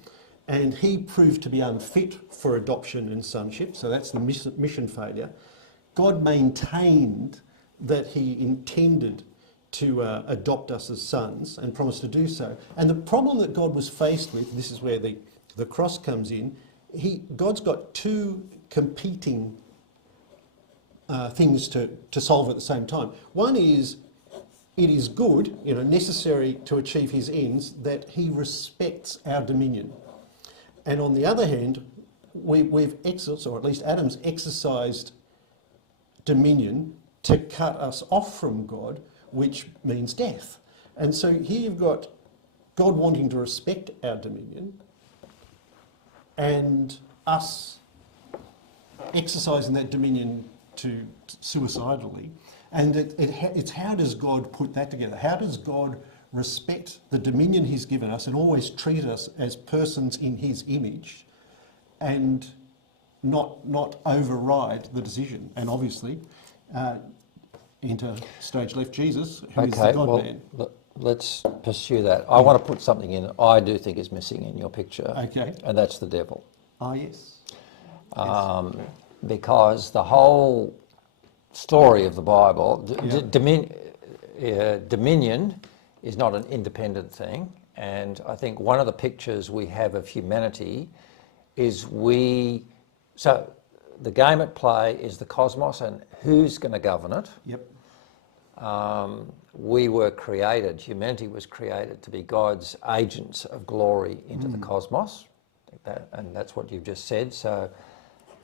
and he proved to be unfit for adoption and sonship, so that's the mission failure. God maintained that he intended to adopt us as sons and promised to do so. And the problem that God was faced with, this is where the cross comes in, God's got two competing things to solve at the same time. One is it is good, necessary to achieve his ends, that he respects our dominion. And on the other hand, we've exercised, or at least Adam's exercised dominion to cut us off from God, which means death. And so here you've got God wanting to respect our dominion and us exercising that dominion to suicidally. And it's how does God put that together? How does God respect the dominion he's given us and always treat us as persons in his image and not override the decision? And obviously, enter stage left Jesus, who is the God-man. Let's pursue that. I want to put something in I do think is missing in your picture. Okay. And that's the devil. Ah, yes. Because the whole story of the Bible, dominion is not an independent thing. And I think one of the pictures we have of humanity is so the game at play is the cosmos and who's going to govern it. Yep. We were created, humanity was created to be God's agents of glory into the cosmos. And that's what you've just said. So,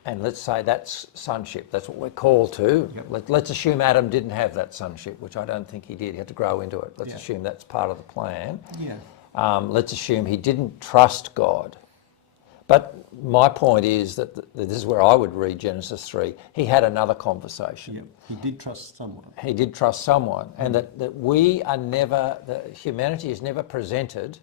and let's say that's sonship. That's what we're called to. Yep. Let's assume Adam didn't have that sonship, which I don't think he did. He had to grow into it. Let's assume that's part of the plan. Yeah. Let's assume he didn't trust God. But my point is that this is where I would read Genesis 3. He had another conversation. Yep. He did trust someone. He did trust someone. And that we are never, humanity is never presented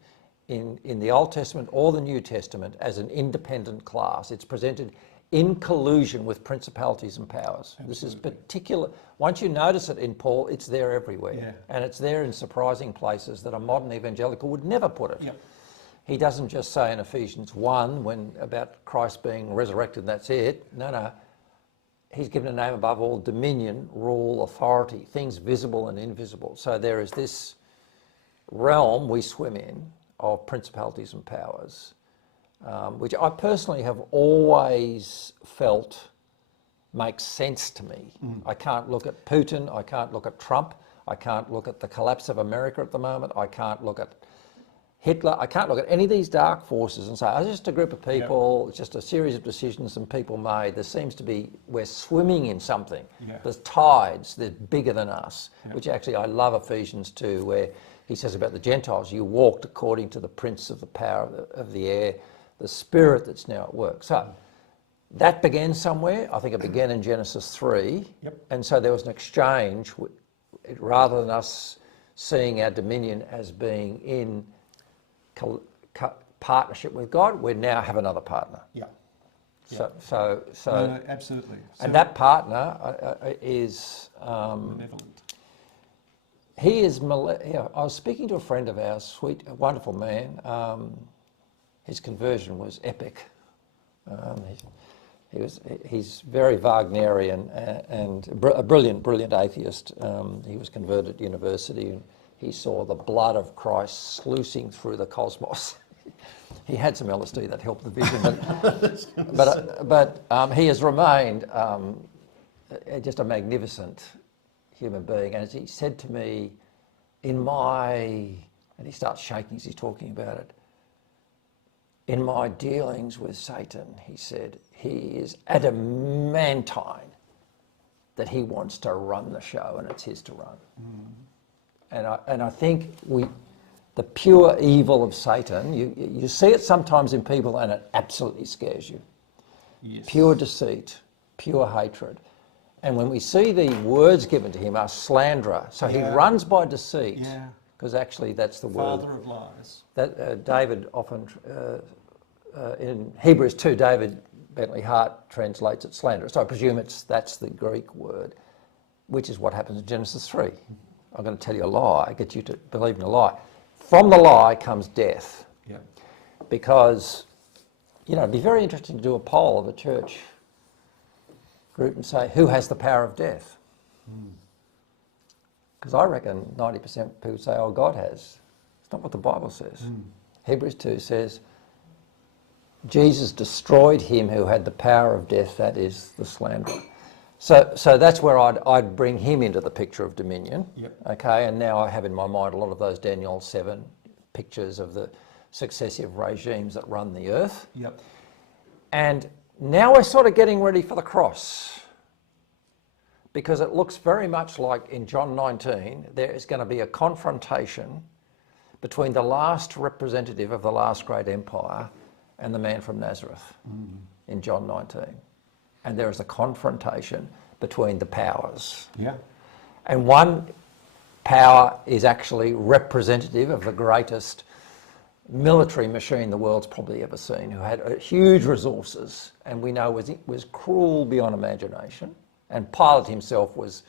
in the Old Testament or the New Testament as an independent class. It's presented in collusion with principalities and powers. Absolutely. This is particular. Once you notice it in Paul, it's there everywhere. Yeah. And it's there in surprising places that a modern evangelical would never put it. Yep. He doesn't just say in Ephesians 1 when about Christ being resurrected and that's it. No. He's given a name above all dominion, rule, authority, things visible and invisible. So there is this realm we swim in of principalities and powers, which I personally have always felt makes sense to me. I can't look at Putin, I can't look at Trump, I can't look at the collapse of America at the moment, I can't look at Hitler, I can't look at any of these dark forces and say, oh, it's just a group of people, it's just a series of decisions and people made. There seems to be, we're swimming in something. There's tides, they're bigger than us, which actually I love Ephesians 2, where he says about the Gentiles, you walked according to the prince of the power of the air, the spirit that's now at work. So that began somewhere. I think it began in Genesis 3. Yep. And so there was an exchange, rather than us seeing our dominion as being in partnership with God, we now have another partner. Yeah. So No, absolutely. And that partner is benevolent. He is. I was speaking to a friend of ours, sweet, wonderful man. His conversion was epic. He's very Wagnerian and a brilliant atheist. He was converted at university. And he saw the blood of Christ sluicing through the cosmos. He had some LSD that helped the vision, but he has remained just a magnificent human being. And as he said to me, and he starts shaking as he's talking about it, in my dealings with Satan, he said, he is adamantine that he wants to run the show and it's his to run. And I think the pure evil of Satan, you see it sometimes in people and it absolutely scares you. Yes. Pure deceit, pure hatred. And when we see the words given to him are slanderer, so he runs by deceit, because actually that's the word. Father of lies. That David often, in Hebrews 2, David Bentley Hart translates it slanderer. So I presume that's the Greek word, which is what happens in Genesis 3. I'm going to tell you a lie, get you to believe in a lie. From the lie comes death. Yeah. Because, it'd be very interesting to do a poll of a church group and say, who has the power of death? Because I reckon 90% of people say, oh, God has. It's not what the Bible says. Hebrews 2 says, Jesus destroyed him who had the power of death, that is the slanderer. So that's where I'd bring him into the picture of dominion. Yep. Okay, and now I have in my mind a lot of those Daniel 7 pictures of the successive regimes that run the earth. Yep. And now we're sort of getting ready for the cross, because it looks very much like in John 19 there is going to be a confrontation between the last representative of the last great empire and the man from Nazareth in John 19. And there is a confrontation between the powers. Yeah. And one power is actually representative of the greatest military machine the world's probably ever seen, who had huge resources, and we know was cruel beyond imagination. And Pilate himself was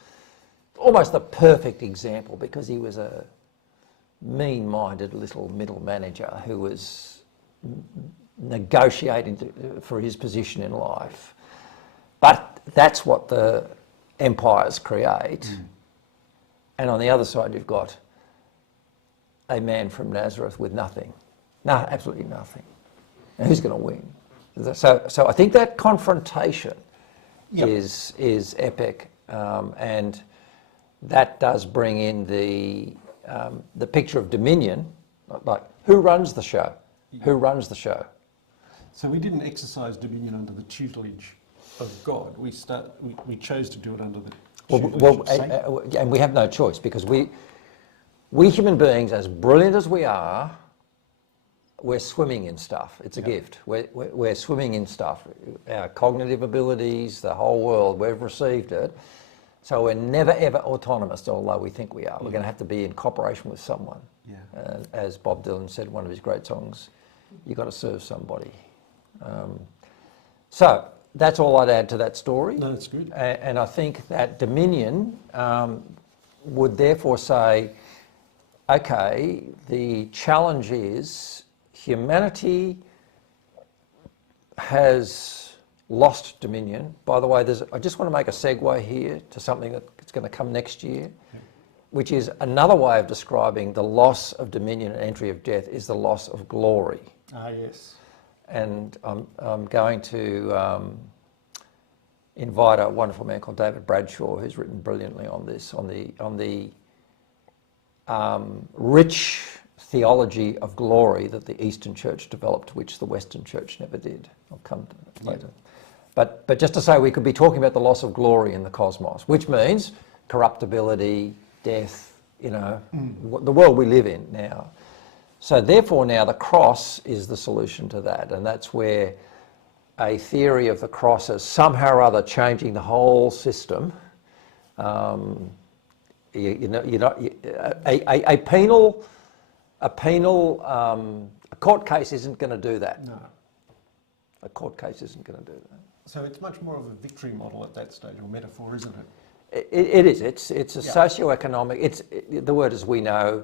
almost the perfect example, because he was a mean-minded little middle manager who was negotiating for his position in life. But that's what the empires create. And on the other side, you've got a man from Nazareth with nothing. No, absolutely nothing. And who's going to win? So I think that confrontation is epic, and that does bring in the picture of dominion. Like, who runs the show? Who runs the show? So we didn't exercise dominion under the tutelage of God. We chose to do it under the tutelage of Satan. And we have no choice, because we human beings, as brilliant as we are, we're swimming in stuff. It's a gift. We're swimming in stuff. Our cognitive abilities, the whole world, we've received it. So we're never ever autonomous, although we think we are. We're going to have to be in cooperation with someone. Yeah. As Bob Dylan said in one of his great songs, you've got to serve somebody. So that's all I'd add to that story. No, that's good. And I think that dominion would therefore say, okay, the challenge is humanity has lost dominion. By the way, I just want to make a segue here to something that's going to come next year, which is another way of describing the loss of dominion and entry of death is the loss of glory. Ah, yes. And I'm going to invite a wonderful man called David Bradshaw, who's written brilliantly on this, on the rich theology of glory that the Eastern Church developed, which the Western Church never did. I'll come to that later. But just to say, we could be talking about the loss of glory in the cosmos, which means corruptibility, death, the world we live in now. So therefore now the cross is the solution to that, and that's where a theory of the cross as somehow or other changing the whole system. A court case isn't going to do that. No. A court case isn't going to do that. So it's much more of a victory model at that stage, or metaphor, isn't it? It is. It's a socio-economic. The word, as we know,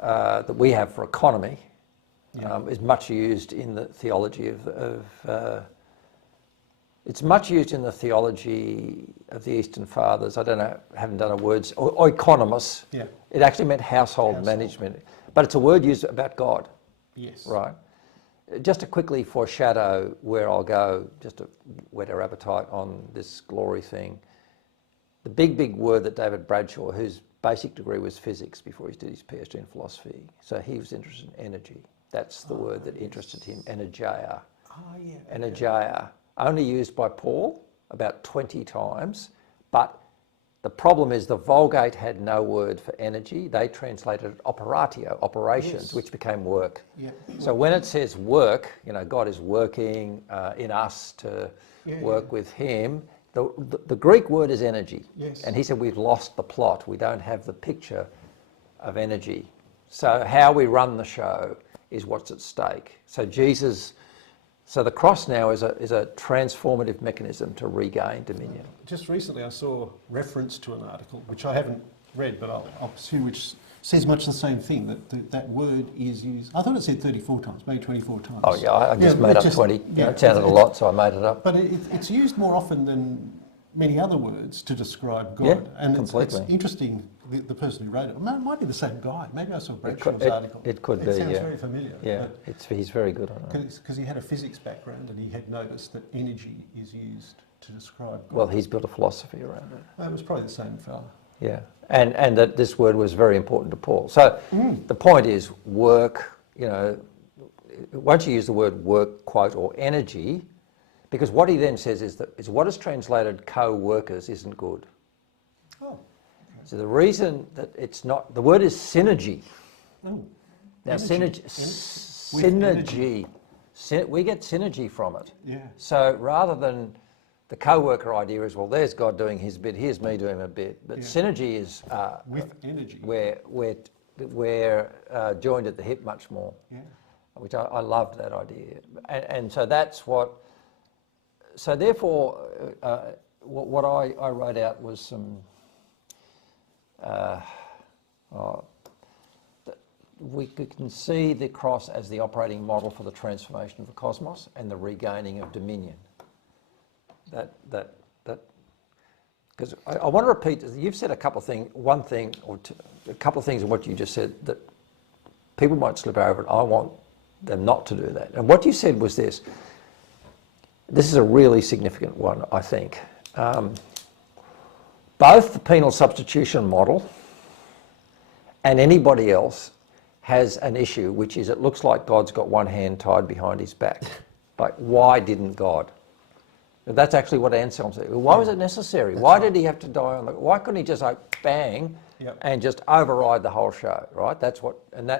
that we have for economy, is much used in the theology it's much used in the theology of the Eastern Fathers. I don't know, haven't done a words, or economists. Yeah. It actually meant household management, but it's a word used about God. Yes. Right. Just to quickly foreshadow where I'll go, just to whet our appetite on this glory thing. The big word that David Bradshaw, whose basic degree was physics before he did his PhD in philosophy, so he was interested in energy. That's the word that interested him, energeia. Energeia, only used by Paul about 20 times, but the problem is the Vulgate had no word for energy. They translated it operatio, operations, which became work. Yeah. So when it says work, God is working in us to work with him. The Greek word is energy. Yes. And he said we've lost the plot. We don't have the picture of energy. So how we run the show is what's at stake. So the cross now is a transformative mechanism to regain dominion. Just recently I saw reference to an article, which I haven't read, but I'll pursue, which says much the same thing, that word is used. I thought it said 34 times, maybe 24 times. Oh yeah, I just made up 20. It sounded a lot, so I made it up. But it's used more often than many other words to describe God. Yeah, and completely. It's interesting, the person who wrote it, it might be the same guy. Maybe I saw Bradshaw's it- article. it could be, It sounds yeah. very familiar. Yeah, he's very good on it. Because he had a physics background and he had noticed that energy is used to describe God. Well, he's built a philosophy around it. Well, it was probably the same fella. Yeah, and that this word was very important to Paul. So the point is work, once you use the word work, quote, or energy, because what he then says is that what is translated co-workers isn't good. Oh. Okay. So the reason that it's not, the word is synergy. Oh. Now Energy. synergy, we get synergy from it. Yeah. So rather than the co-worker idea is, well, there's God doing his bit, here's me doing a bit. But Yeah. synergy is With energy. we're joined at the hip much more, Yeah. which I loved that idea. And so that's what, so therefore, what I wrote out was some, we can see the cross as the operating model for the transformation of the cosmos and the regaining of dominion. Because I want to repeat, you've said a couple of things, a couple of things in what you just said that people might slip over, and I want them not to do that. And what you said was this is a really significant one, I think. Both the penal substitution model and anybody else has an issue, which is it looks like God's got one hand tied behind his back. Like, why didn't God? That's actually what Anselm said. Why was it necessary? Why did he have to die on the... Why couldn't he just bang and just override the whole show, right? That's what... And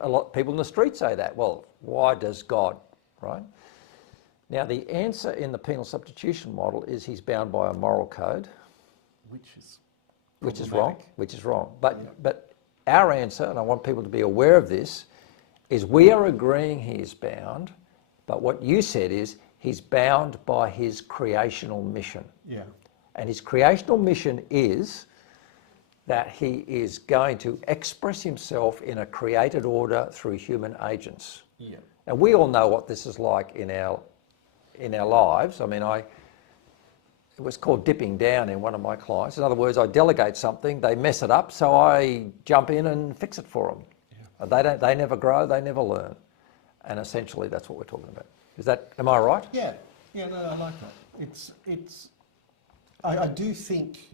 a lot of people in the street say that. Well, why does God, right? Now, the answer in the penal substitution model is he's bound by a moral code. Which is wrong. But our answer, and I want people to be aware of this, is we are agreeing he is bound, but what you said is he's bound by his creational mission. Yeah. And his creational mission is that he is going to express himself in a created order through human agents. Yeah. And we all know what this is like in our lives. I mean, it was called dipping down in one of my clients. In other words, I delegate something, they mess it up, so I jump in and fix it for them. Yeah. They never grow, they never learn. And essentially that's what we're talking about. Am I right? Yeah, no, I like that. I do think,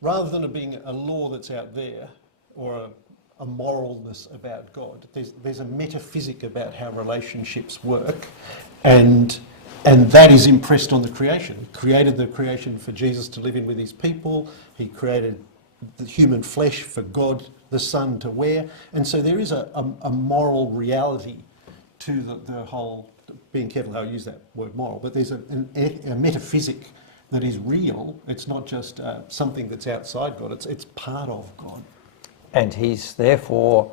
rather than it being a law that's out there or a moralness about God, there's a metaphysic about how relationships work, and that is impressed on the creation. He created the creation for Jesus to live in with his people. He created the human flesh for God, the Son, to wear. And so there is a moral reality to the whole, being careful how I use that word moral, but there's a metaphysic that is real. It's not just something that's outside God, it's part of God. And he's therefore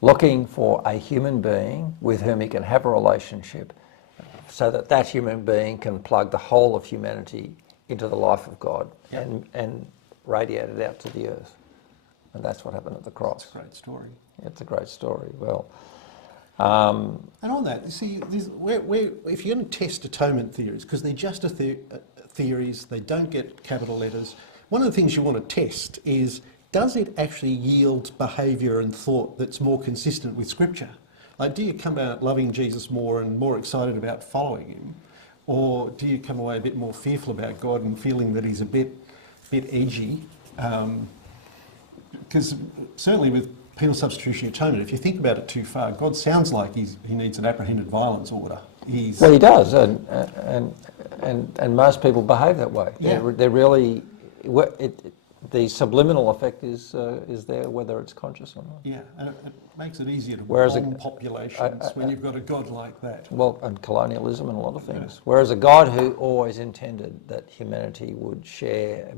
looking for a human being with whom he can have a relationship so that human being can plug the whole of humanity into the life of God and radiate it out to the earth. And that's what happened at the cross. It's a great story. It's a great story. Well, and on that, you see, if you're going to test atonement theories, because they're just theories, they don't get capital letters, one of the things you want to test is, does it actually yield behaviour and thought that's more consistent with Scripture? Like, do you come out loving Jesus more and more excited about following him? Or do you come away a bit more fearful about God and feeling that he's a bit edgy? Because certainly with penal substitution atonement, if you think about it too far, God sounds like he needs an apprehended violence order. Well, he does, and most people behave that way. Yeah. They're really, the subliminal effect is there, whether it's conscious or not. Yeah, and it makes it easier to Whereas bomb populations when you've got a God like that. Well, and colonialism and a lot of things. Yeah. Whereas a God who always intended that humanity would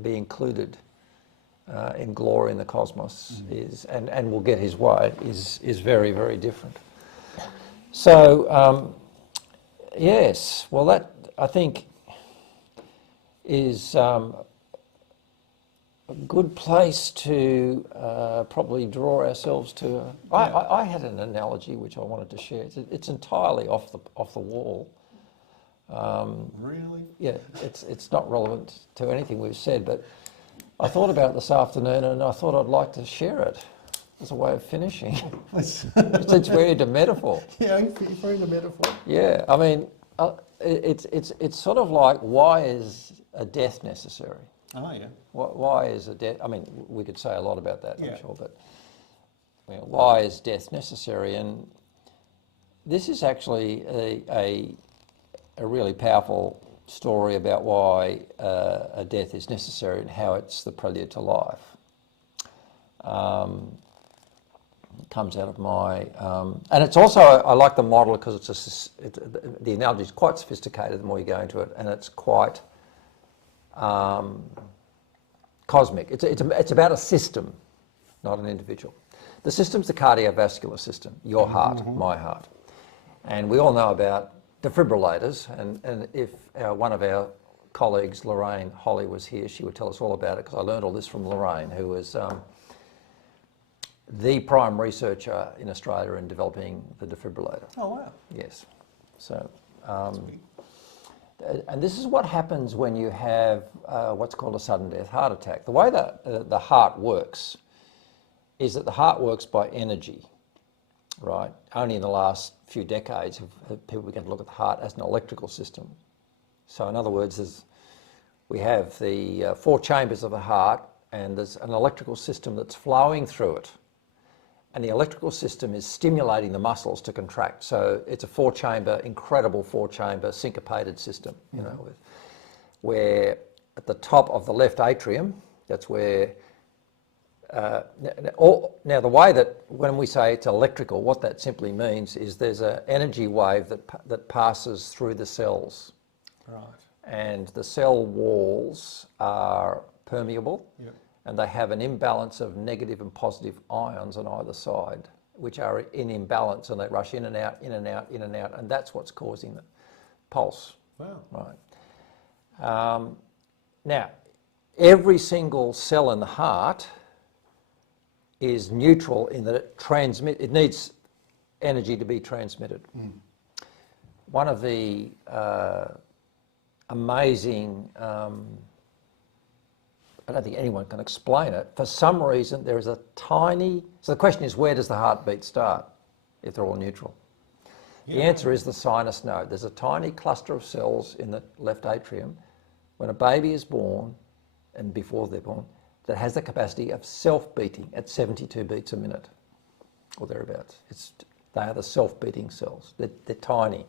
be included in glory in the cosmos is, and will get his way, is very, very different. So, yes, well that, I think, is a good place to probably draw ourselves to. I had an analogy which I wanted to share. It's entirely off the wall, Really? Yeah, it's not relevant to anything we've said, but I thought about it this afternoon and I thought I'd like to share it as a way of finishing. Since we're into metaphor. Yeah, you're very the metaphor. Yeah, I mean, it's sort of like, why is a death necessary? Oh, yeah. Why is a death? I mean, we could say a lot about that, Yeah. I'm sure, but why is death necessary? And this is actually a really powerful story about why a death is necessary and how it's the prelude to life. It comes out of my, and it's also, I like the model because the analogy is quite sophisticated the more you go into it, and it's quite cosmic. It's about a system, not an individual. The system's the cardiovascular system, your heart, my heart. And we all know about defibrillators, and if one of our colleagues, Lorraine Holly, was here, she would tell us all about it, because I learned all this from Lorraine, who was the prime researcher in Australia in developing the defibrillator. Oh, wow. Yes. So, Sweet. and this is what happens when you have what's called a sudden death heart attack. The way that the heart works is that the heart works by energy, right? Only in the last few decades have people begun to look at the heart as an electrical system. So in other words, we have the 4 chambers of the heart, and there's an electrical system that's flowing through it. And the electrical system is stimulating the muscles to contract. So it's a 4-chamber, incredible 4-chamber syncopated system, you know, where at the top of the left atrium, that's where, now the way that when we say it's electrical, what that simply means is there's an energy wave that passes through the cells. Right. And the cell walls are permeable. Yep. And they have an imbalance of negative and positive ions on either side, which are in imbalance, and they rush in and out, in and out, in and out, and that's what's causing the pulse. Wow. Right. Now, every single cell in the heart is neutral in that it needs energy to be transmitted. One of the amazing I don't think anyone can explain it. For some reason, there is a tiny... So the question is, where does the heartbeat start if they're all neutral? Yeah. The answer is the sinus node. There's a tiny cluster of cells in the left atrium when a baby is born, and before they're born, that has the capacity of self-beating at 72 beats a minute, or thereabouts. They are the self-beating cells. They're tiny.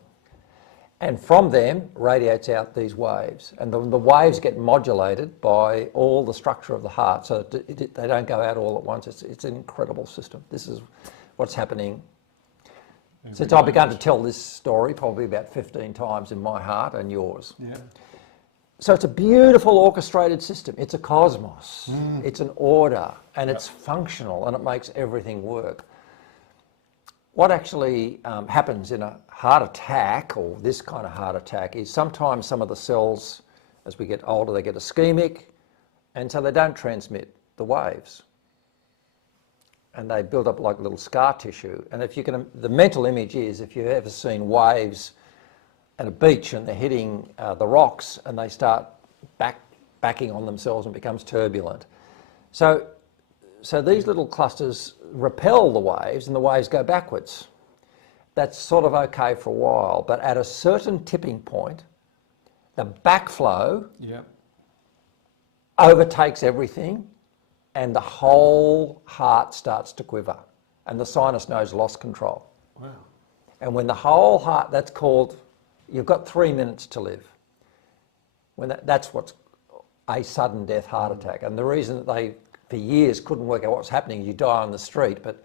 And from them radiates out these waves. And the waves get modulated by all the structure of the heart, so that they don't go out all at once. It's an incredible system. This is what's happening. Since I began to tell this story probably about 15 times in my heart and yours. Yeah. So it's a beautiful orchestrated system. It's a cosmos. It's an order, and it's functional, and it makes everything work. What actually happens in a heart attack, or this kind of heart attack, is sometimes some of the cells, as we get older, they get ischemic, and so they don't transmit the waves. And they build up like little scar tissue. And if you can, the mental image is, if you've ever seen waves at a beach and they're hitting the rocks and they start backing on themselves and becomes turbulent. So these little clusters repel the waves and the waves go backwards. That's sort of okay for a while, but at a certain tipping point, the backflow overtakes everything and the whole heart starts to quiver and the sinus nodes lost control. Wow. And when the whole heart, that's called, you've got 3 minutes to live. That's what's a sudden death heart attack. And the reason that they, for years, couldn't work out what was happening, you die on the street, but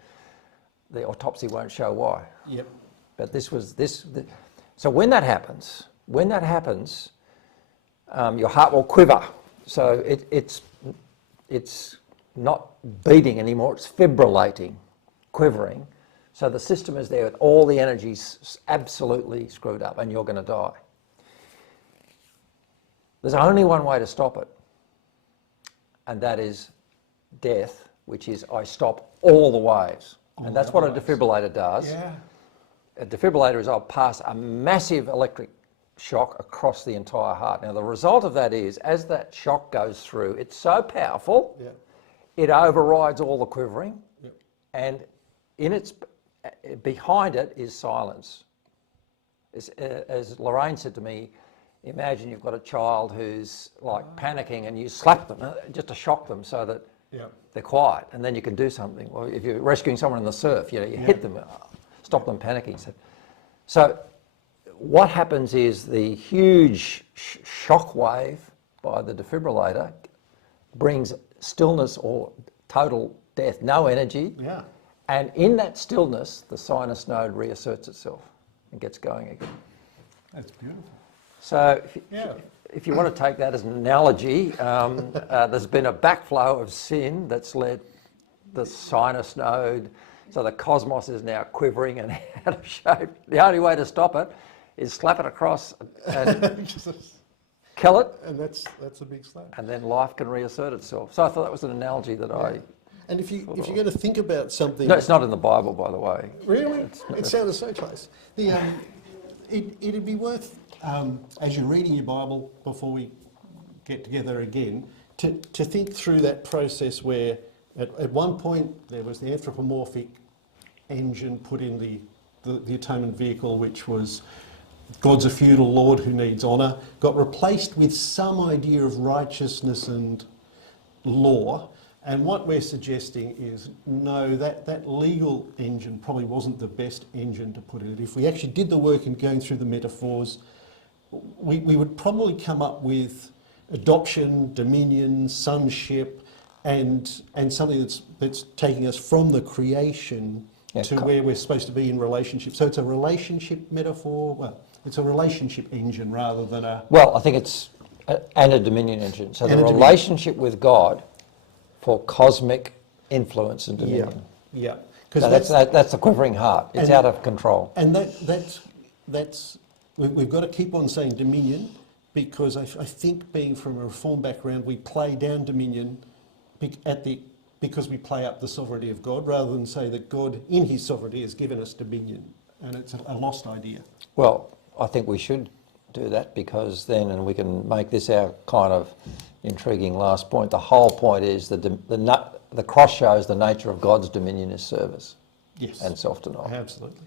the autopsy won't show why. Yep. But so when that happens, your heart will quiver. So it's not beating anymore, it's fibrillating, quivering. So the system is there with all the energy absolutely screwed up, and you're going to die. There's only one way to stop it, and that is death, which is I stop all the waves. And that's what a defibrillator does. Yeah. A defibrillator is I'll pass a massive electric shock across the entire heart. Now, the result of that is, as that shock goes through, it's so powerful, Yeah. it overrides all the quivering, Yeah. and in its behind it is silence. As Lorraine said to me, imagine you've got a child who's like panicking, and you slap them just to shock them so that Yeah. they're quiet, and then you can do something. Or if you're rescuing someone in the surf, you hit them, stop them panicking. So what happens is the huge shock wave by the defibrillator brings stillness or total death, no energy. Yeah. And in that stillness, the sinus node reasserts itself and gets going again. That's beautiful. So Yeah. if you want to take that as an analogy, there's been a backflow of sin that's led the sinus node, so the cosmos is now quivering and out of shape. The only way to stop it is slap it across and kill it, And that's a big slap. and then life can reassert itself. So I thought that was an analogy that I... And if you're going to think about something, No, it's not in the Bible, by the way. really, it sounded so close. It'd be worth, as you're reading your Bible before we get together again, to think through that process where at one point there was the anthropomorphic engine put in the atonement vehicle, which was God's a feudal lord who needs honour, got replaced with some idea of righteousness and law. And what we're suggesting is, no, that legal engine probably wasn't the best engine to put in it. If we actually did the work in going through the metaphors, we would probably come up with adoption, dominion, sonship, and something that's taking us from the creation to where we're supposed to be in relationship. So it's a relationship metaphor. Well, it's a relationship engine rather than a... Well, I think it's and a dominion engine. So the And a dominion. relationship with God for cosmic influence and dominion. Yeah. So that's the quivering heart. It's out of control. And that's we've got to keep on saying dominion, because I think, being from a reform background, we play down dominion because we play up the sovereignty of God, rather than say that God in his sovereignty has given us dominion, and it's a lost idea. Well, I think we should do that, because then, and we can make this our kind of intriguing last point, the whole point is the cross shows the nature of God's dominion is service. Yes. And self-denial. Absolutely.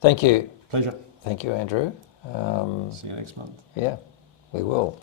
Thank you. Pleasure. Thank you, Andrew. See you next month. Yeah, we will.